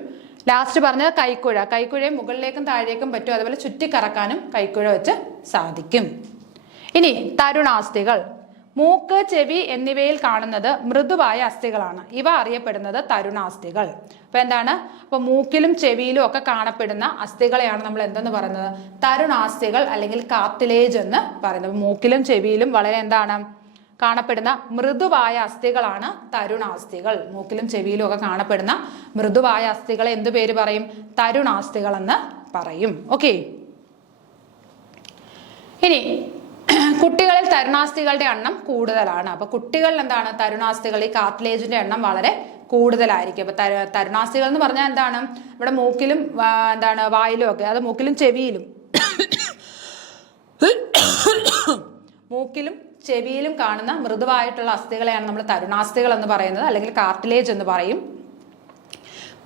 ലാസ്റ്റ് പറഞ്ഞത് കൈക്കുഴയും മുകളിലേക്കും താഴേക്കും പറ്റും, അതുപോലെ ചുറ്റിക്കറക്കാനും കൈക്കുഴ വെച്ച് സാധിക്കും. ഇനി തരുണാസ്ഥികൾ. മൂക്ക്, ചെവി എന്നിവയിൽ കാണുന്നത് മൃദുവായ അസ്ഥികളാണ്. ഇവ അറിയപ്പെടുന്നത് തരുണാസ്ഥികൾ. അപ്പൊ എന്താണ്, അപ്പൊ മൂക്കിലും ചെവിയിലും ഒക്കെ കാണപ്പെടുന്ന അസ്ഥികളെയാണ് നമ്മൾ എന്തെന്ന് പറയുന്നത് തരുണാസ്ഥികൾ അല്ലെങ്കിൽ കാർട്ടിലേജ് എന്ന് പറയുന്നത്. മൂക്കിലും ചെവിയിലും വളരെ എന്താണ് കാണപ്പെടുന്ന മൃദുവായ അസ്ഥികളാണ് തരുണാസ്ഥികൾ. മൂക്കിലും ചെവിയിലും ഒക്കെ കാണപ്പെടുന്ന മൃദുവായ അസ്ഥികളെ എന്ത് പേര് പറയും? തരുണാസ്ഥികൾ എന്ന് പറയും. ഓക്കെ. ഇനി കുട്ടികളിൽ തരുണാസ്ഥികളുടെ എണ്ണം കൂടുതലാണ്. അപ്പൊ കുട്ടികളിൽ എന്താണ് തരുണാസ്ഥികൾ, ഈ കാർട്ടിലേജിന്റെ എണ്ണം വളരെ കൂടുതലായിരിക്കും. അപ്പൊ തരുണാസ്ഥികൾ എന്ന് പറഞ്ഞാൽ എന്താണ്, ഇവിടെ മൂക്കിലും എന്താണ് വായിലും ഒക്കെ, അത് മൂക്കിലും ചെവിയിലും മൂക്കിലും ചെവിയിലും കാണുന്ന മൃദുവായിട്ടുള്ള അസ്ഥികളെയാണ് നമ്മൾ തരുണാസ്ഥികൾ എന്ന് പറയുന്നത്, അല്ലെങ്കിൽ കാർട്ടിലേജ് എന്ന് പറയും.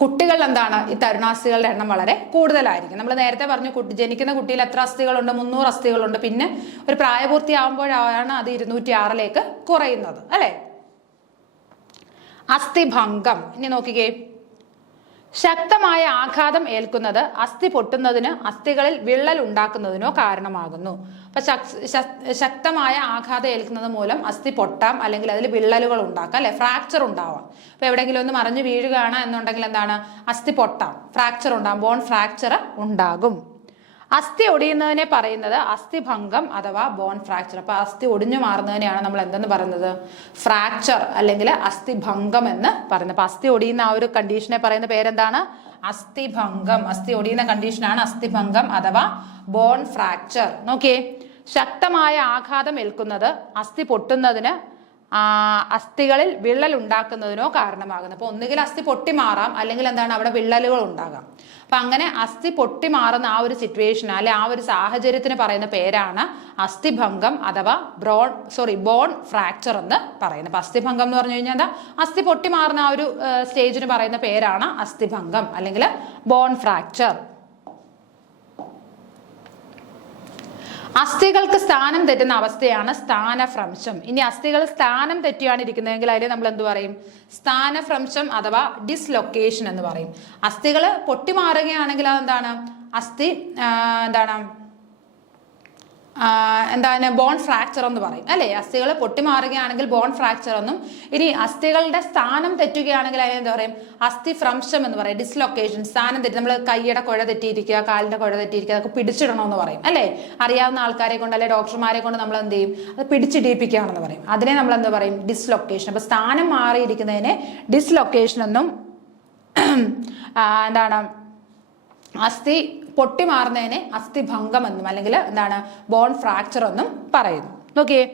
കുട്ടികളിൽ എന്താണ് ഈ തരുണാസ്ഥികളുടെ എണ്ണം വളരെ കൂടുതലായിരിക്കും. നമ്മൾ നേരത്തെ പറഞ്ഞു ജനിക്കുന്ന കുട്ടിയിൽ എത്ര അസ്ഥികളുണ്ട്? 300 അസ്ഥികളുണ്ട്. പിന്നെ ഒരു പ്രായപൂർത്തിയാവുമ്പോഴാണ് അത് 206 കുറയുന്നത് അല്ലെ. അസ്ഥിഭംഗം. ഇനി നോക്കിക്കേ, ശക്തമായ ആഘാതം ഏൽക്കുന്നത് അസ്ഥി പൊട്ടുന്നതിന്, അസ്ഥികളിൽ വിള്ളൽ ഉണ്ടാക്കുന്നതിനോ കാരണമാകുന്നു. അപ്പൊ ശക്തമായ ആഘാതം ഏൽക്കുന്നത് മൂലം അസ്ഥി പൊട്ടാം, അല്ലെങ്കിൽ അതിൽ വിള്ളലുകൾ ഉണ്ടാക്കാം അല്ലെ, ഫ്രാക്ചർ ഉണ്ടാവാം. അപ്പൊ എവിടെയെങ്കിലും ഒന്ന് മറിഞ്ഞു വീഴുകയാണ് എന്നുണ്ടെങ്കിൽ എന്താണ് അസ്ഥി പൊട്ടാം, ഫ്രാക്ചർ ഉണ്ടാകും, ബോൺ ഫ്രാക്ചർ ഉണ്ടാകും. അസ്ഥി ഒടിയുന്നതിനെ പറയുന്നത് അസ്ഥിഭംഗം അഥവാ ബോൺ ഫ്രാക്ചർ. അപ്പൊ അസ്ഥി ഒടിഞ്ഞു മാറുന്നതിനെയാണ് നമ്മൾ എന്തെന്ന് പറയുന്നത് ഫ്രാക്ചർ അല്ലെങ്കിൽ അസ്ഥിഭംഗം എന്ന് പറയുന്നത്. അപ്പൊ അസ്ഥി ഒടിയുന്ന ആ ഒരു കണ്ടീഷനെ പറയുന്ന പേരെന്താണ്? അസ്ഥിഭംഗം. അസ്ഥി ഒടിയുന്ന കണ്ടീഷനാണ് അസ്ഥിഭംഗം അഥവാ ബോൺ ഫ്രാക്ചർ. നോക്കിയേ, ശക്തമായ ആഘാതം ഏൽക്കുന്നത് അസ്ഥി പൊട്ടുന്നതിന്, അസ്ഥികളിൽ വിള്ളൽ ഉണ്ടാക്കുന്നതിനോ കാരണമാകുന്നു. അപ്പൊ ഒന്നുകിൽ അസ്ഥി പൊട്ടി മാറാം, അല്ലെങ്കിൽ എന്താണ് അവിടെ വിള്ളലുകൾ ഉണ്ടാകാം. അപ്പൊ അങ്ങനെ അസ്ഥി പൊട്ടി മാറുന്ന ആ ഒരു സിറ്റുവേഷൻ അല്ലെ ആ ഒരു സാഹചര്യത്തിന് പറയുന്ന പേരാണ് അസ്ഥിഭംഗം അഥവാ ബോൺ ഫ്രാക്ചർ എന്ന് പറയുന്നത്. അപ്പൊ അസ്ഥിഭംഗം എന്ന് പറഞ്ഞു കഴിഞ്ഞാൽ എന്താ, അസ്ഥി പൊട്ടി മാറുന്ന ആ ഒരു സ്റ്റേജിന് പറയുന്ന പേരാണ് അസ്ഥിഭംഗം അല്ലെങ്കിൽ ബോൺ ഫ്രാക്ചർ. അസ്ഥികൾക്ക് സ്ഥാനം തെറ്റുന്ന അവസ്ഥയാണ് സ്ഥാനഭ്രംശം. ഇനി അസ്ഥികൾ സ്ഥാനം തെറ്റിയാണ് ഇരിക്കുന്നതെങ്കിൽ അതിൽ നമ്മൾ എന്ത് പറയും? സ്ഥാനഭ്രംശം അഥവാ ഡിസ്ലൊക്കേഷൻ എന്ന് പറയും. അസ്ഥികൾ പൊട്ടിമാറുകയാണെങ്കിൽ അതെന്താണ് അസ്ഥി എന്താണ് ബോൺ ഫ്രാക്ചർ എന്ന് പറയും അല്ലെ. അസ്ഥികൾ പൊട്ടിമാറുകയാണെങ്കിൽ ബോൺ ഫ്രാക്ചർ എന്നും, ഇനി അസ്ഥികളുടെ സ്ഥാനം തെറ്റുകയാണെങ്കിൽ അതിന് എന്താ പറയും? അസ്ഥിഭ്രംശം എന്ന് പറയും. ഡിസ്ലൊക്കേഷൻ, സ്ഥാനം തെറ്റി, നമ്മൾ കൈയുടെ കുഴ തെറ്റിയിരിക്കുക, കാലിന്റെ കുഴ തെറ്റിയിരിക്കുക, അതൊക്കെ പിടിച്ചിടണമെന്ന് പറയും അല്ലെ. അറിയാവുന്ന ആൾക്കാരെ കൊണ്ട് അല്ലെ ഡോക്ടർമാരെ കൊണ്ട് നമ്മൾ എന്ത് ചെയ്യും? അത് പിടിച്ചിടിപ്പിക്കുകയാണെന്ന് പറയും. അതിനെ നമ്മൾ എന്താ പറയും? ഡിസ്ലൊക്കേഷൻ. അപ്പൊ സ്ഥാനം മാറിയിരിക്കുന്നതിനെ ഡിസ്ലൊക്കേഷൻ എന്നും, എന്താണ് അസ്ഥി പൊട്ടിമാറുന്നതിനെ അസ്ഥിഭംഗം എന്നും, അല്ലെങ്കിൽ എന്താണ് ബോൺ ഫ്രാക്ചർ എന്നും പറയുന്നു. നോക്കിയേ,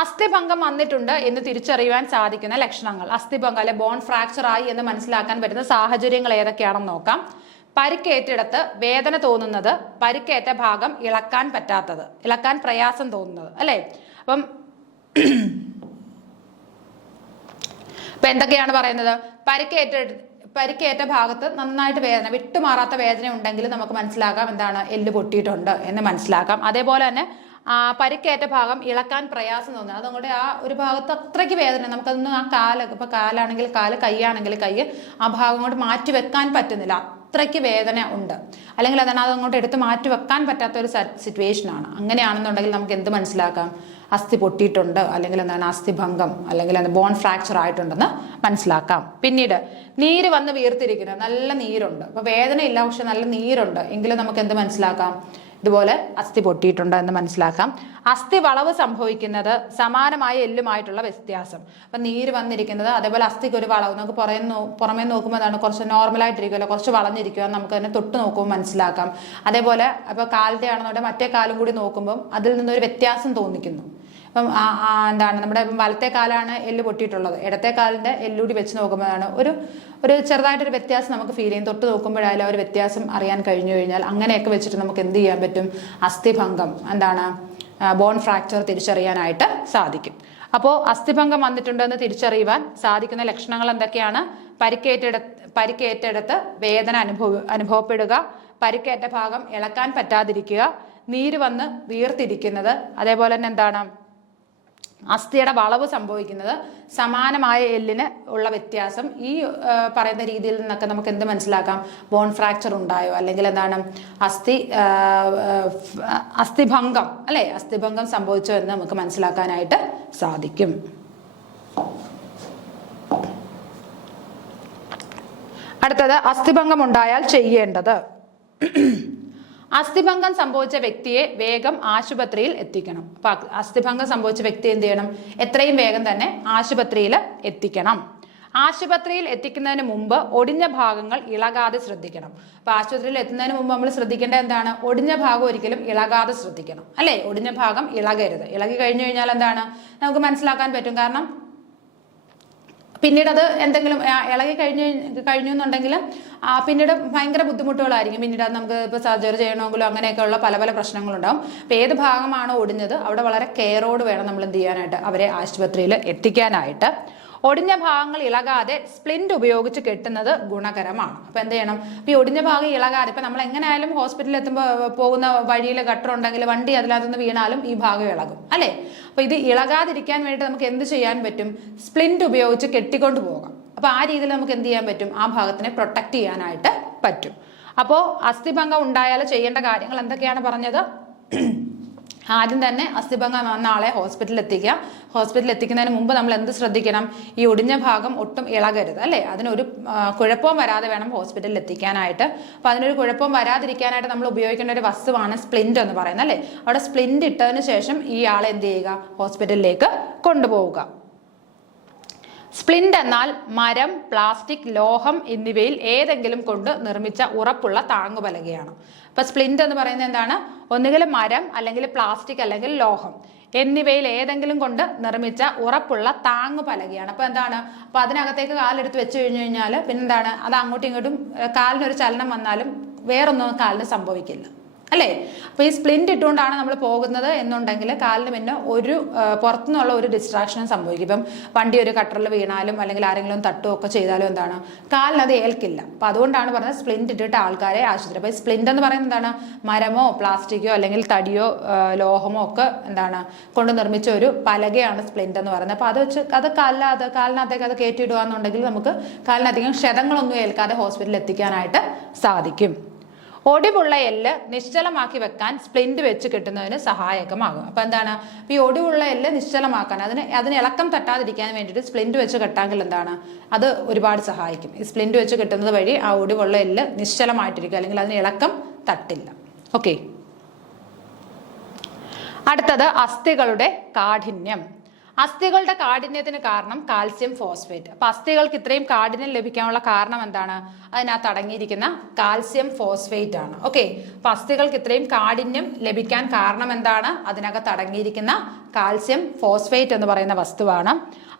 അസ്ഥിഭംഗം വന്നിട്ടുണ്ട് എന്ന് തിരിച്ചറിയുവാൻ സാധിക്കുന്ന ലക്ഷണങ്ങൾ. അസ്ഥിഭംഗം അല്ലെ ബോൺ ഫ്രാക്ചർ ആയി എന്ന് മനസ്സിലാക്കാൻ പറ്റുന്ന സാഹചര്യങ്ങൾ ഏതൊക്കെയാണെന്ന് നോക്കാം. പരിക്കേറ്റിടത്ത് വേദന തോന്നുന്നത്, പരിക്കേറ്റ ഭാഗം ഇളക്കാൻ പറ്റാത്തത്, ഇളക്കാൻ പ്രയാസം തോന്നുന്നത് അല്ലെ. അപ്പം എന്തൊക്കെയാണ് പറയുന്നത്? പരിക്കേറ്റ ഭാഗത്ത് നന്നായിട്ട് വേദന, വിട്ടുമാറാത്ത വേദന ഉണ്ടെങ്കിൽ നമുക്ക് മനസ്സിലാക്കാം എന്താണ് എല്ല് പൊട്ടിയിട്ടുണ്ട് എന്ന് മനസ്സിലാക്കാം. അതേപോലെ തന്നെ പരിക്കേറ്റ ഭാഗം ഇളക്കാൻ പ്രയാസം തോന്നുന്നത്, അതുകൊണ്ട് ആ ഒരു ഭാഗത്ത് അത്രയ്ക്ക് വേദന, നമുക്കതൊന്നും ആ ഇപ്പോൾ കാലാണെങ്കിൽ കാല്, കൈയാണെങ്കിൽ കൈ, ആ ഭാഗം കൊണ്ട് മാറ്റി വെക്കാൻ പറ്റുന്നില്ല, അത്രയ്ക്ക് വേദന ഉണ്ട്, അല്ലെങ്കിൽ അതാണ് അതങ്ങോട്ട് എടുത്ത് മാറ്റി വെക്കാൻ പറ്റാത്ത ഒരു സിറ്റുവേഷനാണ്. അങ്ങനെയാണെന്നുണ്ടെങ്കിൽ നമുക്ക് എന്ത് മനസ്സിലാക്കാം? അസ്ഥി പൊട്ടിയിട്ടുണ്ട്, അല്ലെങ്കിൽ എന്താണ് അസ്ഥിഭംഗം, അല്ലെങ്കിൽ ബോൺ ഫ്രാക്ചർ ആയിട്ടുണ്ടെന്ന് മനസ്സിലാക്കാം. പിന്നീട് നീര് വന്ന് വീർത്തിരിക്കുന്നത്, നല്ല നീരുണ്ട്, അപ്പോൾ വേദനയില്ല പക്ഷെ നല്ല നീരുണ്ട് എങ്കിലും നമുക്ക് എന്ത് മനസ്സിലാക്കാം? ഇതുപോലെ അസ്ഥി പൊട്ടിയിട്ടുണ്ട് എന്ന് മനസ്സിലാക്കാം. അസ്ഥി വളവ് സംഭവിക്കുന്നത് സമാനമായ എല്ലുമായിട്ടുള്ള വ്യത്യാസം. അപ്പം നീര് വന്നിരിക്കുന്നത്, അതേപോലെ അസ്ഥിക്ക് ഒരു വളവ്, നമുക്ക് പുറമേ നോക്കുമ്പോൾ എന്താണ് കുറച്ച് നോർമലായിട്ടിരിക്കുമല്ലോ, കുറച്ച് വളഞ്ഞിരിക്കുക, നമുക്ക് തന്നെ തൊട്ട് നോക്കുമ്പോൾ മനസ്സിലാക്കാം. അതേപോലെ അപ്പോൾ കാലിൻ്റെ ആണെന്നുണ്ടെങ്കിൽ മറ്റേ കാലും കൂടി നോക്കുമ്പം അതിൽ നിന്നൊരു വ്യത്യാസം തോന്നിക്കുന്നു. അപ്പം എന്താണ് നമ്മുടെ വലത്തെ കാലാണ് എല്ല് പൊട്ടിയിട്ടുള്ളത്, ഇടത്തെ കാലിൻ്റെ എല്ലൂടി വെച്ച് നോക്കുമ്പോഴാണ് ഒരു ചെറുതായിട്ടൊരു വ്യത്യാസം നമുക്ക് ഫീൽ ചെയ്യും. തൊട്ട് നോക്കുമ്പോഴായാലും ഒരു വ്യത്യാസം അറിയാൻ കഴിഞ്ഞു കഴിഞ്ഞാൽ അങ്ങനെയൊക്കെ വെച്ചിട്ട് നമുക്ക് എന്ത് ചെയ്യാൻ പറ്റും? അസ്ഥിഭംഗം, എന്താണ് ബോൺ ഫ്രാക്ചർ തിരിച്ചറിയാനായിട്ട് സാധിക്കും. അപ്പോൾ അസ്ഥിഭംഗം വന്നിട്ടുണ്ടെന്ന് തിരിച്ചറിയുവാൻ സാധിക്കുന്ന ലക്ഷണങ്ങൾ എന്തൊക്കെയാണ്? പരിക്കേറ്റെടുത്ത് വേദന അനുഭവപ്പെടുക, പരിക്കേറ്റ ഭാഗം ഇളക്കാൻ പറ്റാതിരിക്കുക, നീര് വന്ന് വീർത്തിരിക്കുന്നത്, അതേപോലെ തന്നെ എന്താണ് അസ്ഥിയുടെ വളവ് സംഭവിക്കുന്നത്, സമാനമായ എല്ലിന് ഉള്ള വ്യത്യാസം. ഈ പറയുന്ന രീതിയിൽ നിന്നൊക്കെ നമുക്ക് എന്ത് മനസ്സിലാക്കാം? ബോൺ ഫ്രാക്ചർ ഉണ്ടായോ, അല്ലെങ്കിൽ എന്താണ് അസ്ഥിഭംഗം, അല്ലെ, അസ്ഥിഭംഗം സംഭവിച്ചോ എന്ന് നമുക്ക് മനസ്സിലാക്കാനായിട്ട് സാധിക്കും. അടുത്തത് അസ്ഥിഭംഗം ഉണ്ടായാൽ ചെയ്യേണ്ടത്. അസ്ഥിഭംഗം സംഭവിച്ച വ്യക്തിയെ വേഗം ആശുപത്രിയിൽ എത്തിക്കണം. അപ്പൊ അസ്ഥിഭംഗം സംഭവിച്ച വ്യക്തി എന്ത് ചെയ്യണം? എത്രയും വേഗം തന്നെ ആശുപത്രിയിൽ എത്തിക്കണം. ആശുപത്രിയിൽ എത്തിക്കുന്നതിന് മുമ്പ് ഒടിഞ്ഞ ഭാഗങ്ങൾ ഇളകാതെ ശ്രദ്ധിക്കണം. അപ്പൊ ആശുപത്രിയിൽ എത്തുന്നതിന് മുമ്പ് നമ്മൾ ശ്രദ്ധിക്കേണ്ടത് എന്താണ്? ഒടിഞ്ഞ ഭാഗം ഒരിക്കലും ഇളകാതെ ശ്രദ്ധിക്കണം, അല്ലെ? ഒടിഞ്ഞ ഭാഗം ഇളകരുത്. ഇളകി കഴിഞ്ഞു കഴിഞ്ഞാൽ എന്താണ് നമുക്ക് മനസ്സിലാക്കാൻ പറ്റും. കാരണം പിന്നീട് അത് എന്തെങ്കിലും ഇളകി കഴിഞ്ഞു എന്നുണ്ടെങ്കിൽ പിന്നീട് ഭയങ്കര ബുദ്ധിമുട്ടുകളായിരിക്കും. പിന്നീട് അത് നമുക്ക് ഇപ്പോൾ സർജറി ചെയ്യണമെങ്കിലോ അങ്ങനെയൊക്കെയുള്ള പല പല പ്രശ്നങ്ങളുണ്ടാവും. അപ്പോൾ ഏത് ഭാഗമാണോ ഒടിഞ്ഞത് അവിടെ വളരെ കെയറോട് വേണം നമ്മൾ എന്ത് ചെയ്യാനായിട്ട്? അവരെ ആശുപത്രിയിൽ എത്തിക്കാനായിട്ട്. ഒടിഞ്ഞ ഭാഗങ്ങൾ ഇളകാതെ സ്പ്ലിന്റ് ഉപയോഗിച്ച് കെട്ടുന്നത് ഗുണകരമാണ്. അപ്പൊ എന്ത് ചെയ്യണം? ഇപ്പൊ ഈ ഒടിഞ്ഞ ഭാഗം ഇളകാതെ, ഇപ്പൊ നമ്മൾ എങ്ങനെയായാലും ഹോസ്പിറ്റലിൽ എത്തുമ്പോൾ പോകുന്ന വഴിയിൽ ഗട്ടർ ഉണ്ടെങ്കിൽ വണ്ടി അതിനകത്തുനിന്ന് വീണാലും ഈ ഭാഗം ഇളകും, അല്ലെ? അപ്പൊ ഇത് ഇളകാതിരിക്കാൻ വേണ്ടി നമുക്ക് എന്ത് ചെയ്യാൻ പറ്റും? സ്പ്ലിന്റ് ഉപയോഗിച്ച് കെട്ടിക്കൊണ്ട് പോകാം. അപ്പൊ ആ രീതിയിൽ നമുക്ക് എന്ത് ചെയ്യാൻ പറ്റും? ആ ഭാഗത്തിനെ പ്രൊട്ടക്ട് ചെയ്യാനായിട്ട് പറ്റും. അപ്പോൾ അസ്ഥിഭംഗം ഉണ്ടായാൽ ചെയ്യേണ്ട കാര്യങ്ങൾ എന്തൊക്കെയാണ് പറഞ്ഞത്? ആദ്യം തന്നെ അസ്ഥിഭംഗം വന്ന ആളെ ഹോസ്പിറ്റലിൽ എത്തിക്കുക. ഹോസ്പിറ്റലിൽ എത്തിക്കുന്നതിന് മുമ്പ് നമ്മൾ എന്ത് ശ്രദ്ധിക്കണം? ഈ ഒടിഞ്ഞ ഭാഗം ഒട്ടും ഇളകരുത്, അല്ലേ? അതിനൊരു കുഴപ്പവും വരാതെ വേണം ഹോസ്പിറ്റലിൽ എത്തിക്കാനായിട്ട്. അപ്പോൾ അതിനൊരു കുഴപ്പവും വരാതിരിക്കാനായിട്ട് നമ്മൾ ഉപയോഗിക്കേണ്ട ഒരു വസ്തുവാണ് സ്പ്ലിന്റ് എന്ന് പറയുന്നത്, അല്ലേ? അവിടെ സ്പ്ലിന്റ് ഇട്ടതിന് ശേഷം ഈ ആളെ എന്ത് ചെയ്യുക? ഹോസ്പിറ്റലിലേക്ക് കൊണ്ടുപോവുക. സ്പ്ലിന്റ് എന്നാൽ മരം, പ്ലാസ്റ്റിക്, ലോഹം എന്നിവയിൽ ഏതെങ്കിലും കൊണ്ട് നിർമ്മിച്ച ഉറപ്പുള്ള താങ്ങുപലകയാണ്. അപ്പൊ സ്പ്ലിന്റ് എന്ന് പറയുന്നത് എന്താണ്? ഒന്നുകിൽ മരം, അല്ലെങ്കിൽ പ്ലാസ്റ്റിക്, അല്ലെങ്കിൽ ലോഹം എന്നിവയിൽ ഏതെങ്കിലും കൊണ്ട് നിർമ്മിച്ച ഉറപ്പുള്ള താങ്ങുപലകയാണ്. അപ്പൊ എന്താണ്? അപ്പൊ അതിനകത്തേക്ക് കാലെടുത്ത് വെച്ച് കഴിഞ്ഞു കഴിഞ്ഞാൽ പിന്നെന്താണ്? അത് അങ്ങോട്ടും ഇങ്ങോട്ടും കാലിനൊരു ചലനം വന്നാലും വേറൊന്നും കാലിന് സംഭവിക്കില്ല, അല്ലേ? അപ്പൊ ഈ സ്പ്ലിന്റ് ഇട്ടുകൊണ്ടാണ് നമ്മൾ പോകുന്നത് എന്നുണ്ടെങ്കിൽ കാലിന് പിന്നെ ഒരു പുറത്തുനിന്നുള്ള ഒരു ഡിസ്ട്രാക്ഷനും സംഭവിക്കും. ഇപ്പം വണ്ടി ഒരു കട്ടറിൽ വീണാലും അല്ലെങ്കിൽ ആരെങ്കിലും തട്ടുകയോ ഒക്കെ ചെയ്താലും എന്താണ്? കാലിന് അത് ഏൽക്കില്ല. അപ്പൊ അതുകൊണ്ടാണ് പറഞ്ഞത് സ്പ്ലിന്റ് ഇട്ടിട്ട് ആൾക്കാരെ ആശുപത്രി. അപ്പൊ സ്പ്ലിന്റ് എന്ന് പറയുന്നത് എന്താണ്? മരമോ പ്ലാസ്റ്റിക്കോ അല്ലെങ്കിൽ തടിയോ ലോഹമോ ഒക്കെ എന്താണ് കൊണ്ട് നിർമ്മിച്ച ഒരു പലകയാണ് സ്പ്ലിന്റ് എന്ന് പറയുന്നത്. അപ്പൊ അത് വെച്ച് അത് കാലിനകത്തേക്ക് അത് കയറ്റിയിടുക എന്നുണ്ടെങ്കിൽ നമുക്ക് കാലിനധികം ക്ഷതങ്ങളൊന്നും ഏൽക്കാതെ ഹോസ്പിറ്റലിൽ എത്തിക്കാനായിട്ട് സാധിക്കും. ഒടിവുള്ള എല്ല് നിശ്ചലമാക്കി വെക്കാൻ സ്പ്ലിന്റ് വെച്ച് കെട്ടുന്നതിന് സഹായകമാകും. അപ്പൊ എന്താണ്? ഈ ഒടിവുള്ള എല്ല് നിശ്ചലമാക്കാൻ, അതിന് ഇളക്കം തട്ടാതിരിക്കാൻ വേണ്ടിയിട്ട് സ്പ്ലിന്റ് വെച്ച് കെട്ടാമെങ്കിൽ എന്താണ്? അത് ഒരുപാട് സഹായിക്കും. ഈ സ്പ്ലിന്റ് വെച്ച് കെട്ടുന്നത് വഴി ആ ഒടിവുള്ള എല്ല് നിശ്ചലമായിട്ടിരിക്കും, അല്ലെങ്കിൽ അതിന് ഇളക്കം തട്ടില്ല. ഓക്കെ, അടുത്തത് അസ്ഥികളുടെ കാഠിന്യം. അസ്ഥികളുടെ കാഠിന്യത്തിന് കാരണം കാൽസ്യം ഫോസ്ഫേറ്റ്. അപ്പൊ അസ്ഥികൾക്ക് ഇത്രയും കാഠിന്യം ലഭിക്കാനുള്ള കാരണം എന്താണ്? അതിനകത്ത് അടങ്ങിയിരിക്കുന്ന കാൽസ്യം ഫോസ്ഫേറ്റ് ആണ്. ഓക്കെ, അപ്പൊ അസ്ഥികൾക്ക് ഇത്രയും കാഠിന്യം ലഭിക്കാൻ കാരണം എന്താണ്? അതിനകത്ത് അടങ്ങിയിരിക്കുന്ന കാൽസ്യം ഫോസ്ഫേറ്റ് എന്ന് പറയുന്ന വസ്തുവാണ്.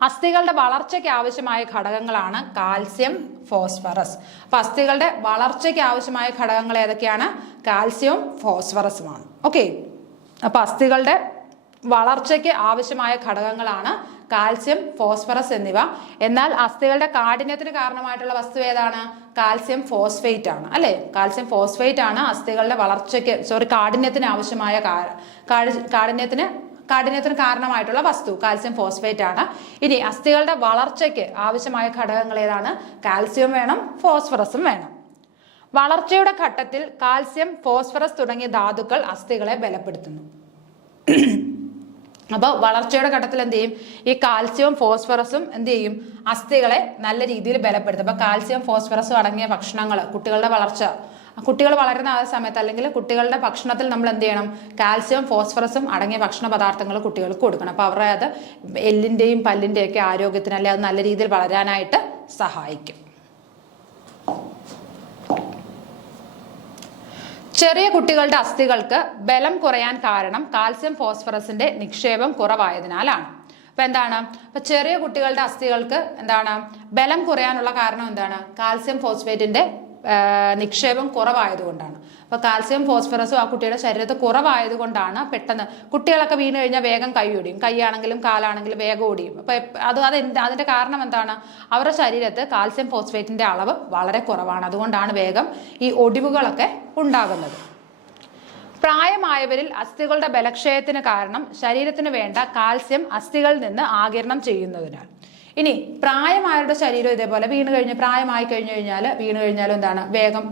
അസ്ഥികളുടെ വളർച്ചയ്ക്ക് ആവശ്യമായ ഘടകങ്ങളാണ് കാൽസ്യം, ഫോസ്ഫറസ്. അപ്പൊ അസ്ഥികളുടെ വളർച്ചയ്ക്ക് ആവശ്യമായ ഘടകങ്ങൾ ഏതൊക്കെയാണ്? കാൽസ്യവും ഫോസ്ഫറസുമാണ്. ഓക്കെ, അപ്പൊ അസ്ഥികളുടെ വളർച്ചയ്ക്ക് ആവശ്യമായ ഘടകങ്ങളാണ് കാൽസ്യം, ഫോസ്ഫറസ് എന്നിവ. എന്നാൽ അസ്ഥികളുടെ കാഠിന്യത്തിന് കാരണമായിട്ടുള്ള വസ്തു ഏതാണ്? കാൽസ്യം ഫോസ്ഫേറ്റ് ആണ്, അല്ലെ? കാൽസ്യം ഫോസ്ഫേറ്റ് ആണ് അസ്ഥികളുടെ വളർച്ചയ്ക്ക് കാഠിന്യത്തിന് ആവശ്യമായ കാഠിന്യത്തിന് കാരണമായിട്ടുള്ള വസ്തു കാൽസ്യം ഫോസ്ഫേറ്റ് ആണ്. ഇനി അസ്ഥികളുടെ വളർച്ചയ്ക്ക് ആവശ്യമായ ഘടകങ്ങൾ ഏതാണ്? കാൽസ്യം വേണം, ഫോസ്ഫറസും വേണം. വളർച്ചയുടെ ഘട്ടത്തിൽ കാൽസ്യം, ഫോസ്ഫറസ് തുടങ്ങിയ ധാതുക്കൾ അസ്ഥികളെ ബലപ്പെടുത്തുന്നു. അപ്പോൾ വളർച്ചയുടെ ഘട്ടത്തിൽ എന്ത് ചെയ്യും? ഈ കാൽസ്യവും ഫോസ്ഫറസും എന്ത് ചെയ്യും? അസ്ഥികളെ നല്ല രീതിയിൽ ബലപ്പെടുത്തും. അപ്പോൾ കാൽസ്യം, ഫോസ്ഫറസും അടങ്ങിയ ഭക്ഷണങ്ങൾ കുട്ടികൾ വളരുന്ന ആ സമയത്ത് അല്ലെങ്കിൽ കുട്ടികളുടെ ഭക്ഷണത്തിൽ നമ്മൾ എന്ത് ചെയ്യണം? കാൽസ്യം, ഫോസ്ഫറസും അടങ്ങിയ ഭക്ഷണ പദാർത്ഥങ്ങൾ കുട്ടികൾക്ക് കൊടുക്കണം. അപ്പോൾ അവരുടെ അത് എല്ലിൻ്റെയും പല്ലിൻ്റെയും ഒക്കെ ആരോഗ്യത്തിന് അല്ലെങ്കിൽ അത് നല്ല രീതിയിൽ വളരാനായിട്ട് സഹായിക്കും. ചെറിയ കുട്ടികളുടെ അസ്ഥികൾക്ക് ബലം കുറയാൻ കാരണം കാൽസ്യം, ഫോസ്ഫറസിന്റെ നിക്ഷേപം കുറവായതിനാലാണ്. അപ്പൊ എന്താണ്? അപ്പൊ ചെറിയ കുട്ടികളുടെ അസ്ഥികൾക്ക് എന്താണ് ബലം കുറയാനുള്ള കാരണം? എന്താണ്? കാൽസ്യം ഫോസ്ഫേറ്റിന്റെ നിക്ഷേപം കുറവായതുകൊണ്ടാണ്. അപ്പൊ കാൽസ്യം, ഫോസ്ഫറസും ആ കുട്ടിയുടെ ശരീരത്തിൽ കുറവായതുകൊണ്ടാണ് പെട്ടെന്ന് കുട്ടികളൊക്കെ വീണ് കഴിഞ്ഞാൽ വേഗം കൈ ഒടിയും. കൈയാണെങ്കിലും കാലാണെങ്കിലും വേഗം ഒടിയും. അപ്പൊ അതിന്റെ കാരണം എന്താണ്? അവരുടെ ശരീരത്ത് കാൽസ്യം ഫോസ്ഫേറ്റിന്റെ അളവ് വളരെ കുറവാണ്. അതുകൊണ്ടാണ് വേഗം ഈ ഒടിവുകളൊക്കെ ഉണ്ടാകുന്നത്. പ്രായമായവരിൽ അസ്ഥികളുടെ ബലക്ഷയത്തിന് കാരണം ശരീരത്തിന് വേണ്ട കാൽസ്യം അസ്ഥികളിൽ നിന്ന് ആഗിരണം ചെയ്യുന്നതിനാൽ. ഇനി പ്രായമായവരുടെ ശരീരം ഇതേപോലെ പ്രായമായി വീണ് കഴിഞ്ഞാലും എന്താണ്? വേഗം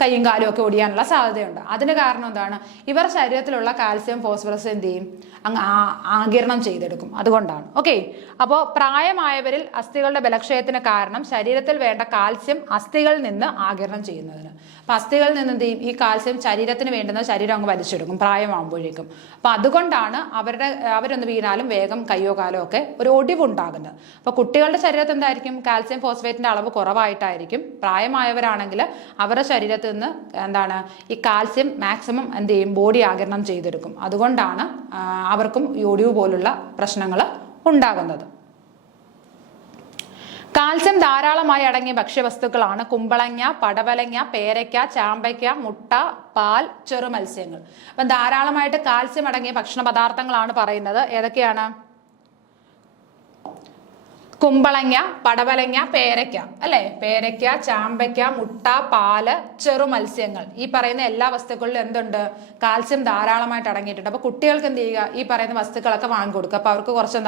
കൈയും കാലും ഒക്കെ ഒടിയാനുള്ള സാധ്യതയുണ്ട്. അതിന് കാരണം എന്താണ്? ഇവർ ശരീരത്തിലുള്ള കാൽസ്യം, ഫോസ്ഫറസ് എന്ത് ചെയ്യും? അങ്ങ് ആഗിരണം ചെയ്തെടുക്കും. അതുകൊണ്ടാണ്. ഓക്കെ. അപ്പോൾ പ്രായമായവരിൽ അസ്ഥികളുടെ ബലക്ഷയത്തിന് കാരണം ശരീരത്തിൽ വേണ്ട കാൽസ്യം അസ്ഥികളിൽ നിന്ന് ആഗിരണം ചെയ്യുന്നതിന്. അപ്പൊ അസ്ഥികളിൽ നിന്ന് എന്ത് ചെയ്യും? ഈ കാൽസ്യം ശരീരത്തിന് വേണ്ടുന്ന ശരീരം അങ്ങ് വലിച്ചെടുക്കും പ്രായമാകുമ്പോഴേക്കും. അപ്പൊ അതുകൊണ്ടാണ് അവരൊന്ന് വീണാലും വേഗം കയ്യോ കാലോ ഒക്കെ ഒരു ഒടിവുണ്ടാകുന്നത്. അപ്പൊ കുട്ടികളുടെ ശരീരത്തിൽ എന്തായിരിക്കും? കാൽസ്യം ഫോസ്ഫേറ്റിന്റെ അളവ് കുറവായിട്ടായിരിക്കും. പ്രായമായവരാണെങ്കിൽ അവരുടെ ശരീരത്തിൽ നിന്ന് ഈ കാൽസ്യം മാക്സിമം എന്ത് ചെയ്യും? ബോഡി ആഗിരണം ചെയ്തെടുക്കും. അതുകൊണ്ടാണ് അവർക്കും ഈ ഒടിവ് പോലുള്ള പ്രശ്നങ്ങൾ ഉണ്ടാകുന്നത്. കാൽസ്യം ധാരാളമായി അടങ്ങിയ ഭക്ഷ്യവസ്തുക്കളാണ് കുമ്പളങ്ങ, പടവലങ്ങ, പേരയ്ക്ക, ചാമ്പയ്ക്ക, മുട്ട, പാൽ, ചെറുമത്സ്യങ്ങൾ. അപ്പം ധാരാളമായിട്ട് കാൽസ്യം അടങ്ങിയ ഭക്ഷണ പദാർത്ഥങ്ങളാണ് പറയുന്നത്. ഏതൊക്കെയാണ്? കുമ്പളങ്ങ, പടവലങ്ങ, പേരയ്ക്ക, അല്ലെ? പേരയ്ക്ക, ചാമ്പയ്ക്ക, മുട്ട, പാല്, ചെറുമത്സ്യങ്ങൾ. ഈ പറയുന്ന എല്ലാ വസ്തുക്കളിലും എന്തുണ്ട്? കാൽസ്യം ധാരാളമായിട്ട് അടങ്ങിയിട്ടുണ്ട്. അപ്പൊ കുട്ടികൾക്ക് എന്ത് ചെയ്യുക? ഈ പറയുന്ന വസ്തുക്കളൊക്കെ വാങ്ങിക്കൊടുക്കുക. അപ്പൊ അവർക്ക് കുറച്ച്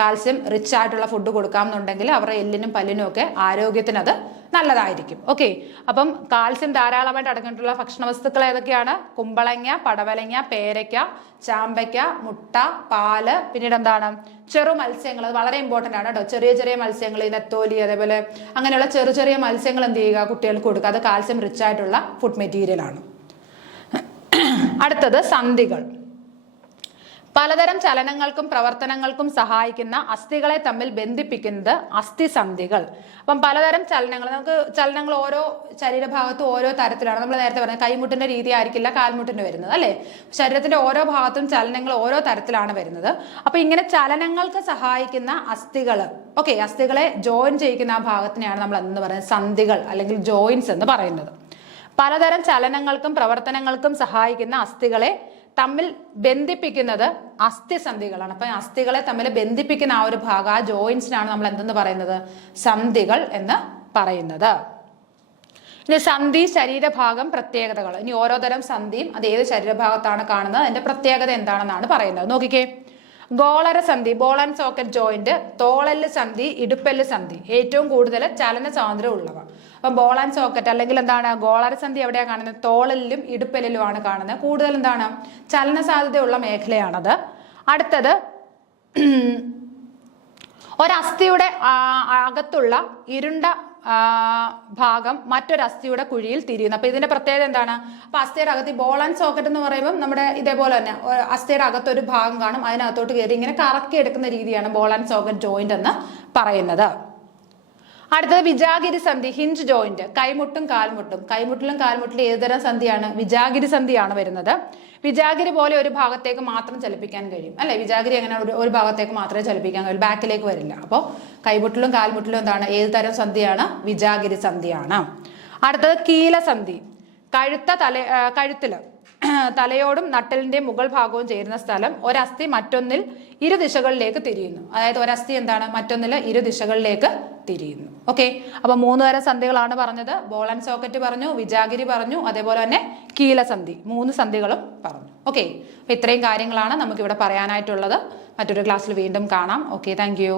കാൽസ്യം റിച്ച് ആയിട്ടുള്ള ഫുഡ് കൊടുക്കാമെന്നുണ്ടെങ്കിൽ അവരുടെ എല്ലിനും പല്ലിനും ഒക്കെ ആരോഗ്യത്തിന് അത് നല്ലതായിരിക്കും. ഓക്കെ. അപ്പം കാൽസ്യം ധാരാളമായിട്ട് അടങ്ങിയിട്ടുള്ള ഭക്ഷണ വസ്തുക്കൾ ഏതൊക്കെയാണ്? കുമ്പളങ്ങ, പടവലങ്ങ, പേരയ്ക്ക, ചാമ്പയ്ക്ക, മുട്ട, പാല്, പിന്നീട് ചെറു മത്സ്യങ്ങൾ. അത് വളരെ ഇമ്പോർട്ടൻ്റ് ആണ് കേട്ടോ. ചെറിയ മത്സ്യങ്ങൾ, നെത്തോലി, അതേപോലെ അങ്ങനെയുള്ള ചെറിയ മത്സ്യങ്ങൾ എന്ത് ചെയ്യുക? കുട്ടികൾക്ക് കൊടുക്കുക. അത് കാൽസ്യം റിച്ച് ആയിട്ടുള്ള ഫുഡ് മെറ്റീരിയൽ ആണ്. അടുത്തത് സന്ധികൾ. പലതരം ചലനങ്ങൾക്കും പ്രവർത്തനങ്ങൾക്കും സഹായിക്കുന്ന അസ്ഥികളെ തമ്മിൽ ബന്ധിപ്പിക്കുന്നത് അസ്ഥിസന്ധികൾ. അപ്പം പലതരം ചലനങ്ങൾ ഓരോ ശരീരഭാഗത്തും ഓരോ തരത്തിലാണ്. നമ്മൾ നേരത്തെ പറഞ്ഞത് കൈമുട്ടിന്റെ രീതി ആയിരിക്കില്ല കാൽമുട്ടിന് വരുന്നത്, അല്ലെ? ശരീരത്തിന്റെ ഓരോ ഭാഗത്തും ചലനങ്ങൾ ഓരോ തരത്തിലാണ് വരുന്നത്. അപ്പൊ ഇങ്ങനെ ചലനങ്ങൾക്ക് സഹായിക്കുന്ന അസ്ഥികൾ, ഓക്കെ, അസ്ഥികളെ ജോയിൻ ചെയ്യിക്കുന്ന ആ ഭാഗത്തിനെയാണ് നമ്മൾ എന്ന് പറയുന്നത് സന്ധികൾ അല്ലെങ്കിൽ ജോയിൻസ് എന്ന് പറയുന്നത്. പലതരം ചലനങ്ങൾക്കും പ്രവർത്തനങ്ങൾക്കും സഹായിക്കുന്ന അസ്ഥികളെ തമ്മിൽ ബന്ധിപ്പിക്കുന്നത് അസ്ഥിസന്ധികളാണ്. അപ്പൊ അസ്ഥികളെ തമ്മിൽ ബന്ധിപ്പിക്കുന്ന ആ ഒരു ഭാഗം, ആ ജോയിൻസിനാണ് നമ്മൾ എന്തെന്ന് പറയുന്നത്? സന്ധികൾ എന്ന് പറയുന്നത്. ഇനി സന്ധി, ശരീരഭാഗം, പ്രത്യേകതകൾ. ഇനി ഓരോ തരം സന്ധിയും അത് ഏത് ശരീരഭാഗത്താണ് കാണുന്നത്, അതിന്റെ പ്രത്യേകത എന്താണെന്നാണ് പറയുന്നത്. നോക്കിക്കേ. ഗോളര സന്ധി, ബോൾ ആൻഡ് സോക്കറ്റ് ജോയിന്റ്, തോളെല്ല് സന്ധി, ഇടുപ്പെല്ല് സന്ധി. ഏറ്റവും കൂടുതൽ ചലന സ്വാതന്ത്ര്യം ഉള്ളവ. അപ്പം ബോൾ ആൻഡ് സോക്കറ്റ് അല്ലെങ്കിൽ ഗോളര സന്ധി എവിടെയാണ് കാണുന്നത്? തോളെല്ലിലും ഇടുപ്പെല്ലിലുമാണ് കാണുന്നത്. കൂടുതൽ ചലന സാധ്യതയുള്ള മേഖലയാണത്. അടുത്തത് ഒരസ്ഥിയുടെ അകത്തുള്ള ഇരുണ്ട ഭാഗം മറ്റൊരു അസ്ഥിയുടെ കുഴിയിൽ തിരിയുന്നു. അപ്പൊ ഇതിന്റെ പ്രത്യേകത എന്താണ്? അപ്പൊ അസ്ഥിയുടെ അകത്ത് ബോൾ ആൻഡ് സോക്കറ്റ് എന്ന് പറയുമ്പോൾ നമ്മുടെ ഇതേപോലെ തന്നെ അസ്ഥിയുടെ അകത്തൊരു ഭാഗം കാണും. അതിനകത്തോട്ട് കയറി ഇങ്ങനെ കറക്കി എടുക്കുന്ന രീതിയാണ് ബോൾ ആൻഡ് സോക്കറ്റ് ജോയിന്റ് എന്ന് പറയുന്നത്. അടുത്തത് വിജാഗിരി സന്ധി, ഹിഞ്ച് ജോയിന്റ്. കൈമുട്ടും കാൽമുട്ടും. കൈമുട്ടിലും കാൽമുട്ടിലും ഏതുതരം സന്ധിയാണ്? വിജാഗിരി സന്ധിയാണ് വരുന്നത്. വിജാഗിരി പോലെ ഒരു ഭാഗത്തേക്ക് മാത്രം ചലിപ്പിക്കാൻ കഴിയും, അല്ലെ? വിജാഗിരി എങ്ങനെ ഒരു ഭാഗത്തേക്ക് മാത്രമേ ചലിപ്പിക്കാൻ കഴിയും, ബാക്കിലേക്ക് വരില്ല. അപ്പോൾ കൈമുട്ടിലും കാൽമുട്ടിലും ഏത് തരം സന്ധിയാണ്? വിജാഗിരി സന്ധിയാണ്. അടുത്തത് കീലസന്ധി. കഴുത്തില് തലയോടും നട്ടലിന്റെ മുകൾ ഭാഗവും ചേരുന്ന സ്ഥലം ഒരസ്ഥി മറ്റൊന്നിൽ ഇരുദിശകളിലേക്ക് തിരിയുന്നു. അതായത് ഒരസ്ഥി എന്താണ്, മറ്റൊന്നിൽ ഇരുദിശകളിലേക്ക് തിരിയുന്നു. ഓക്കെ, അപ്പൊ 3 തരം സന്ധികളാണ് പറഞ്ഞത്. ബോൾ ആൻഡ് സോക്കറ്റ് പറഞ്ഞു, വിജാഗിരി പറഞ്ഞു, അതേപോലെ തന്നെ കീലസന്ധി, 3 സന്ധികളും പറഞ്ഞു. ഓക്കെ, അപ്പൊ ഇത്രയും കാര്യങ്ങളാണ് നമുക്ക് ഇവിടെ പറയാനായിട്ടുള്ളത്. മറ്റൊരു ക്ലാസ്സിൽ വീണ്ടും കാണാം. Okay, thank you.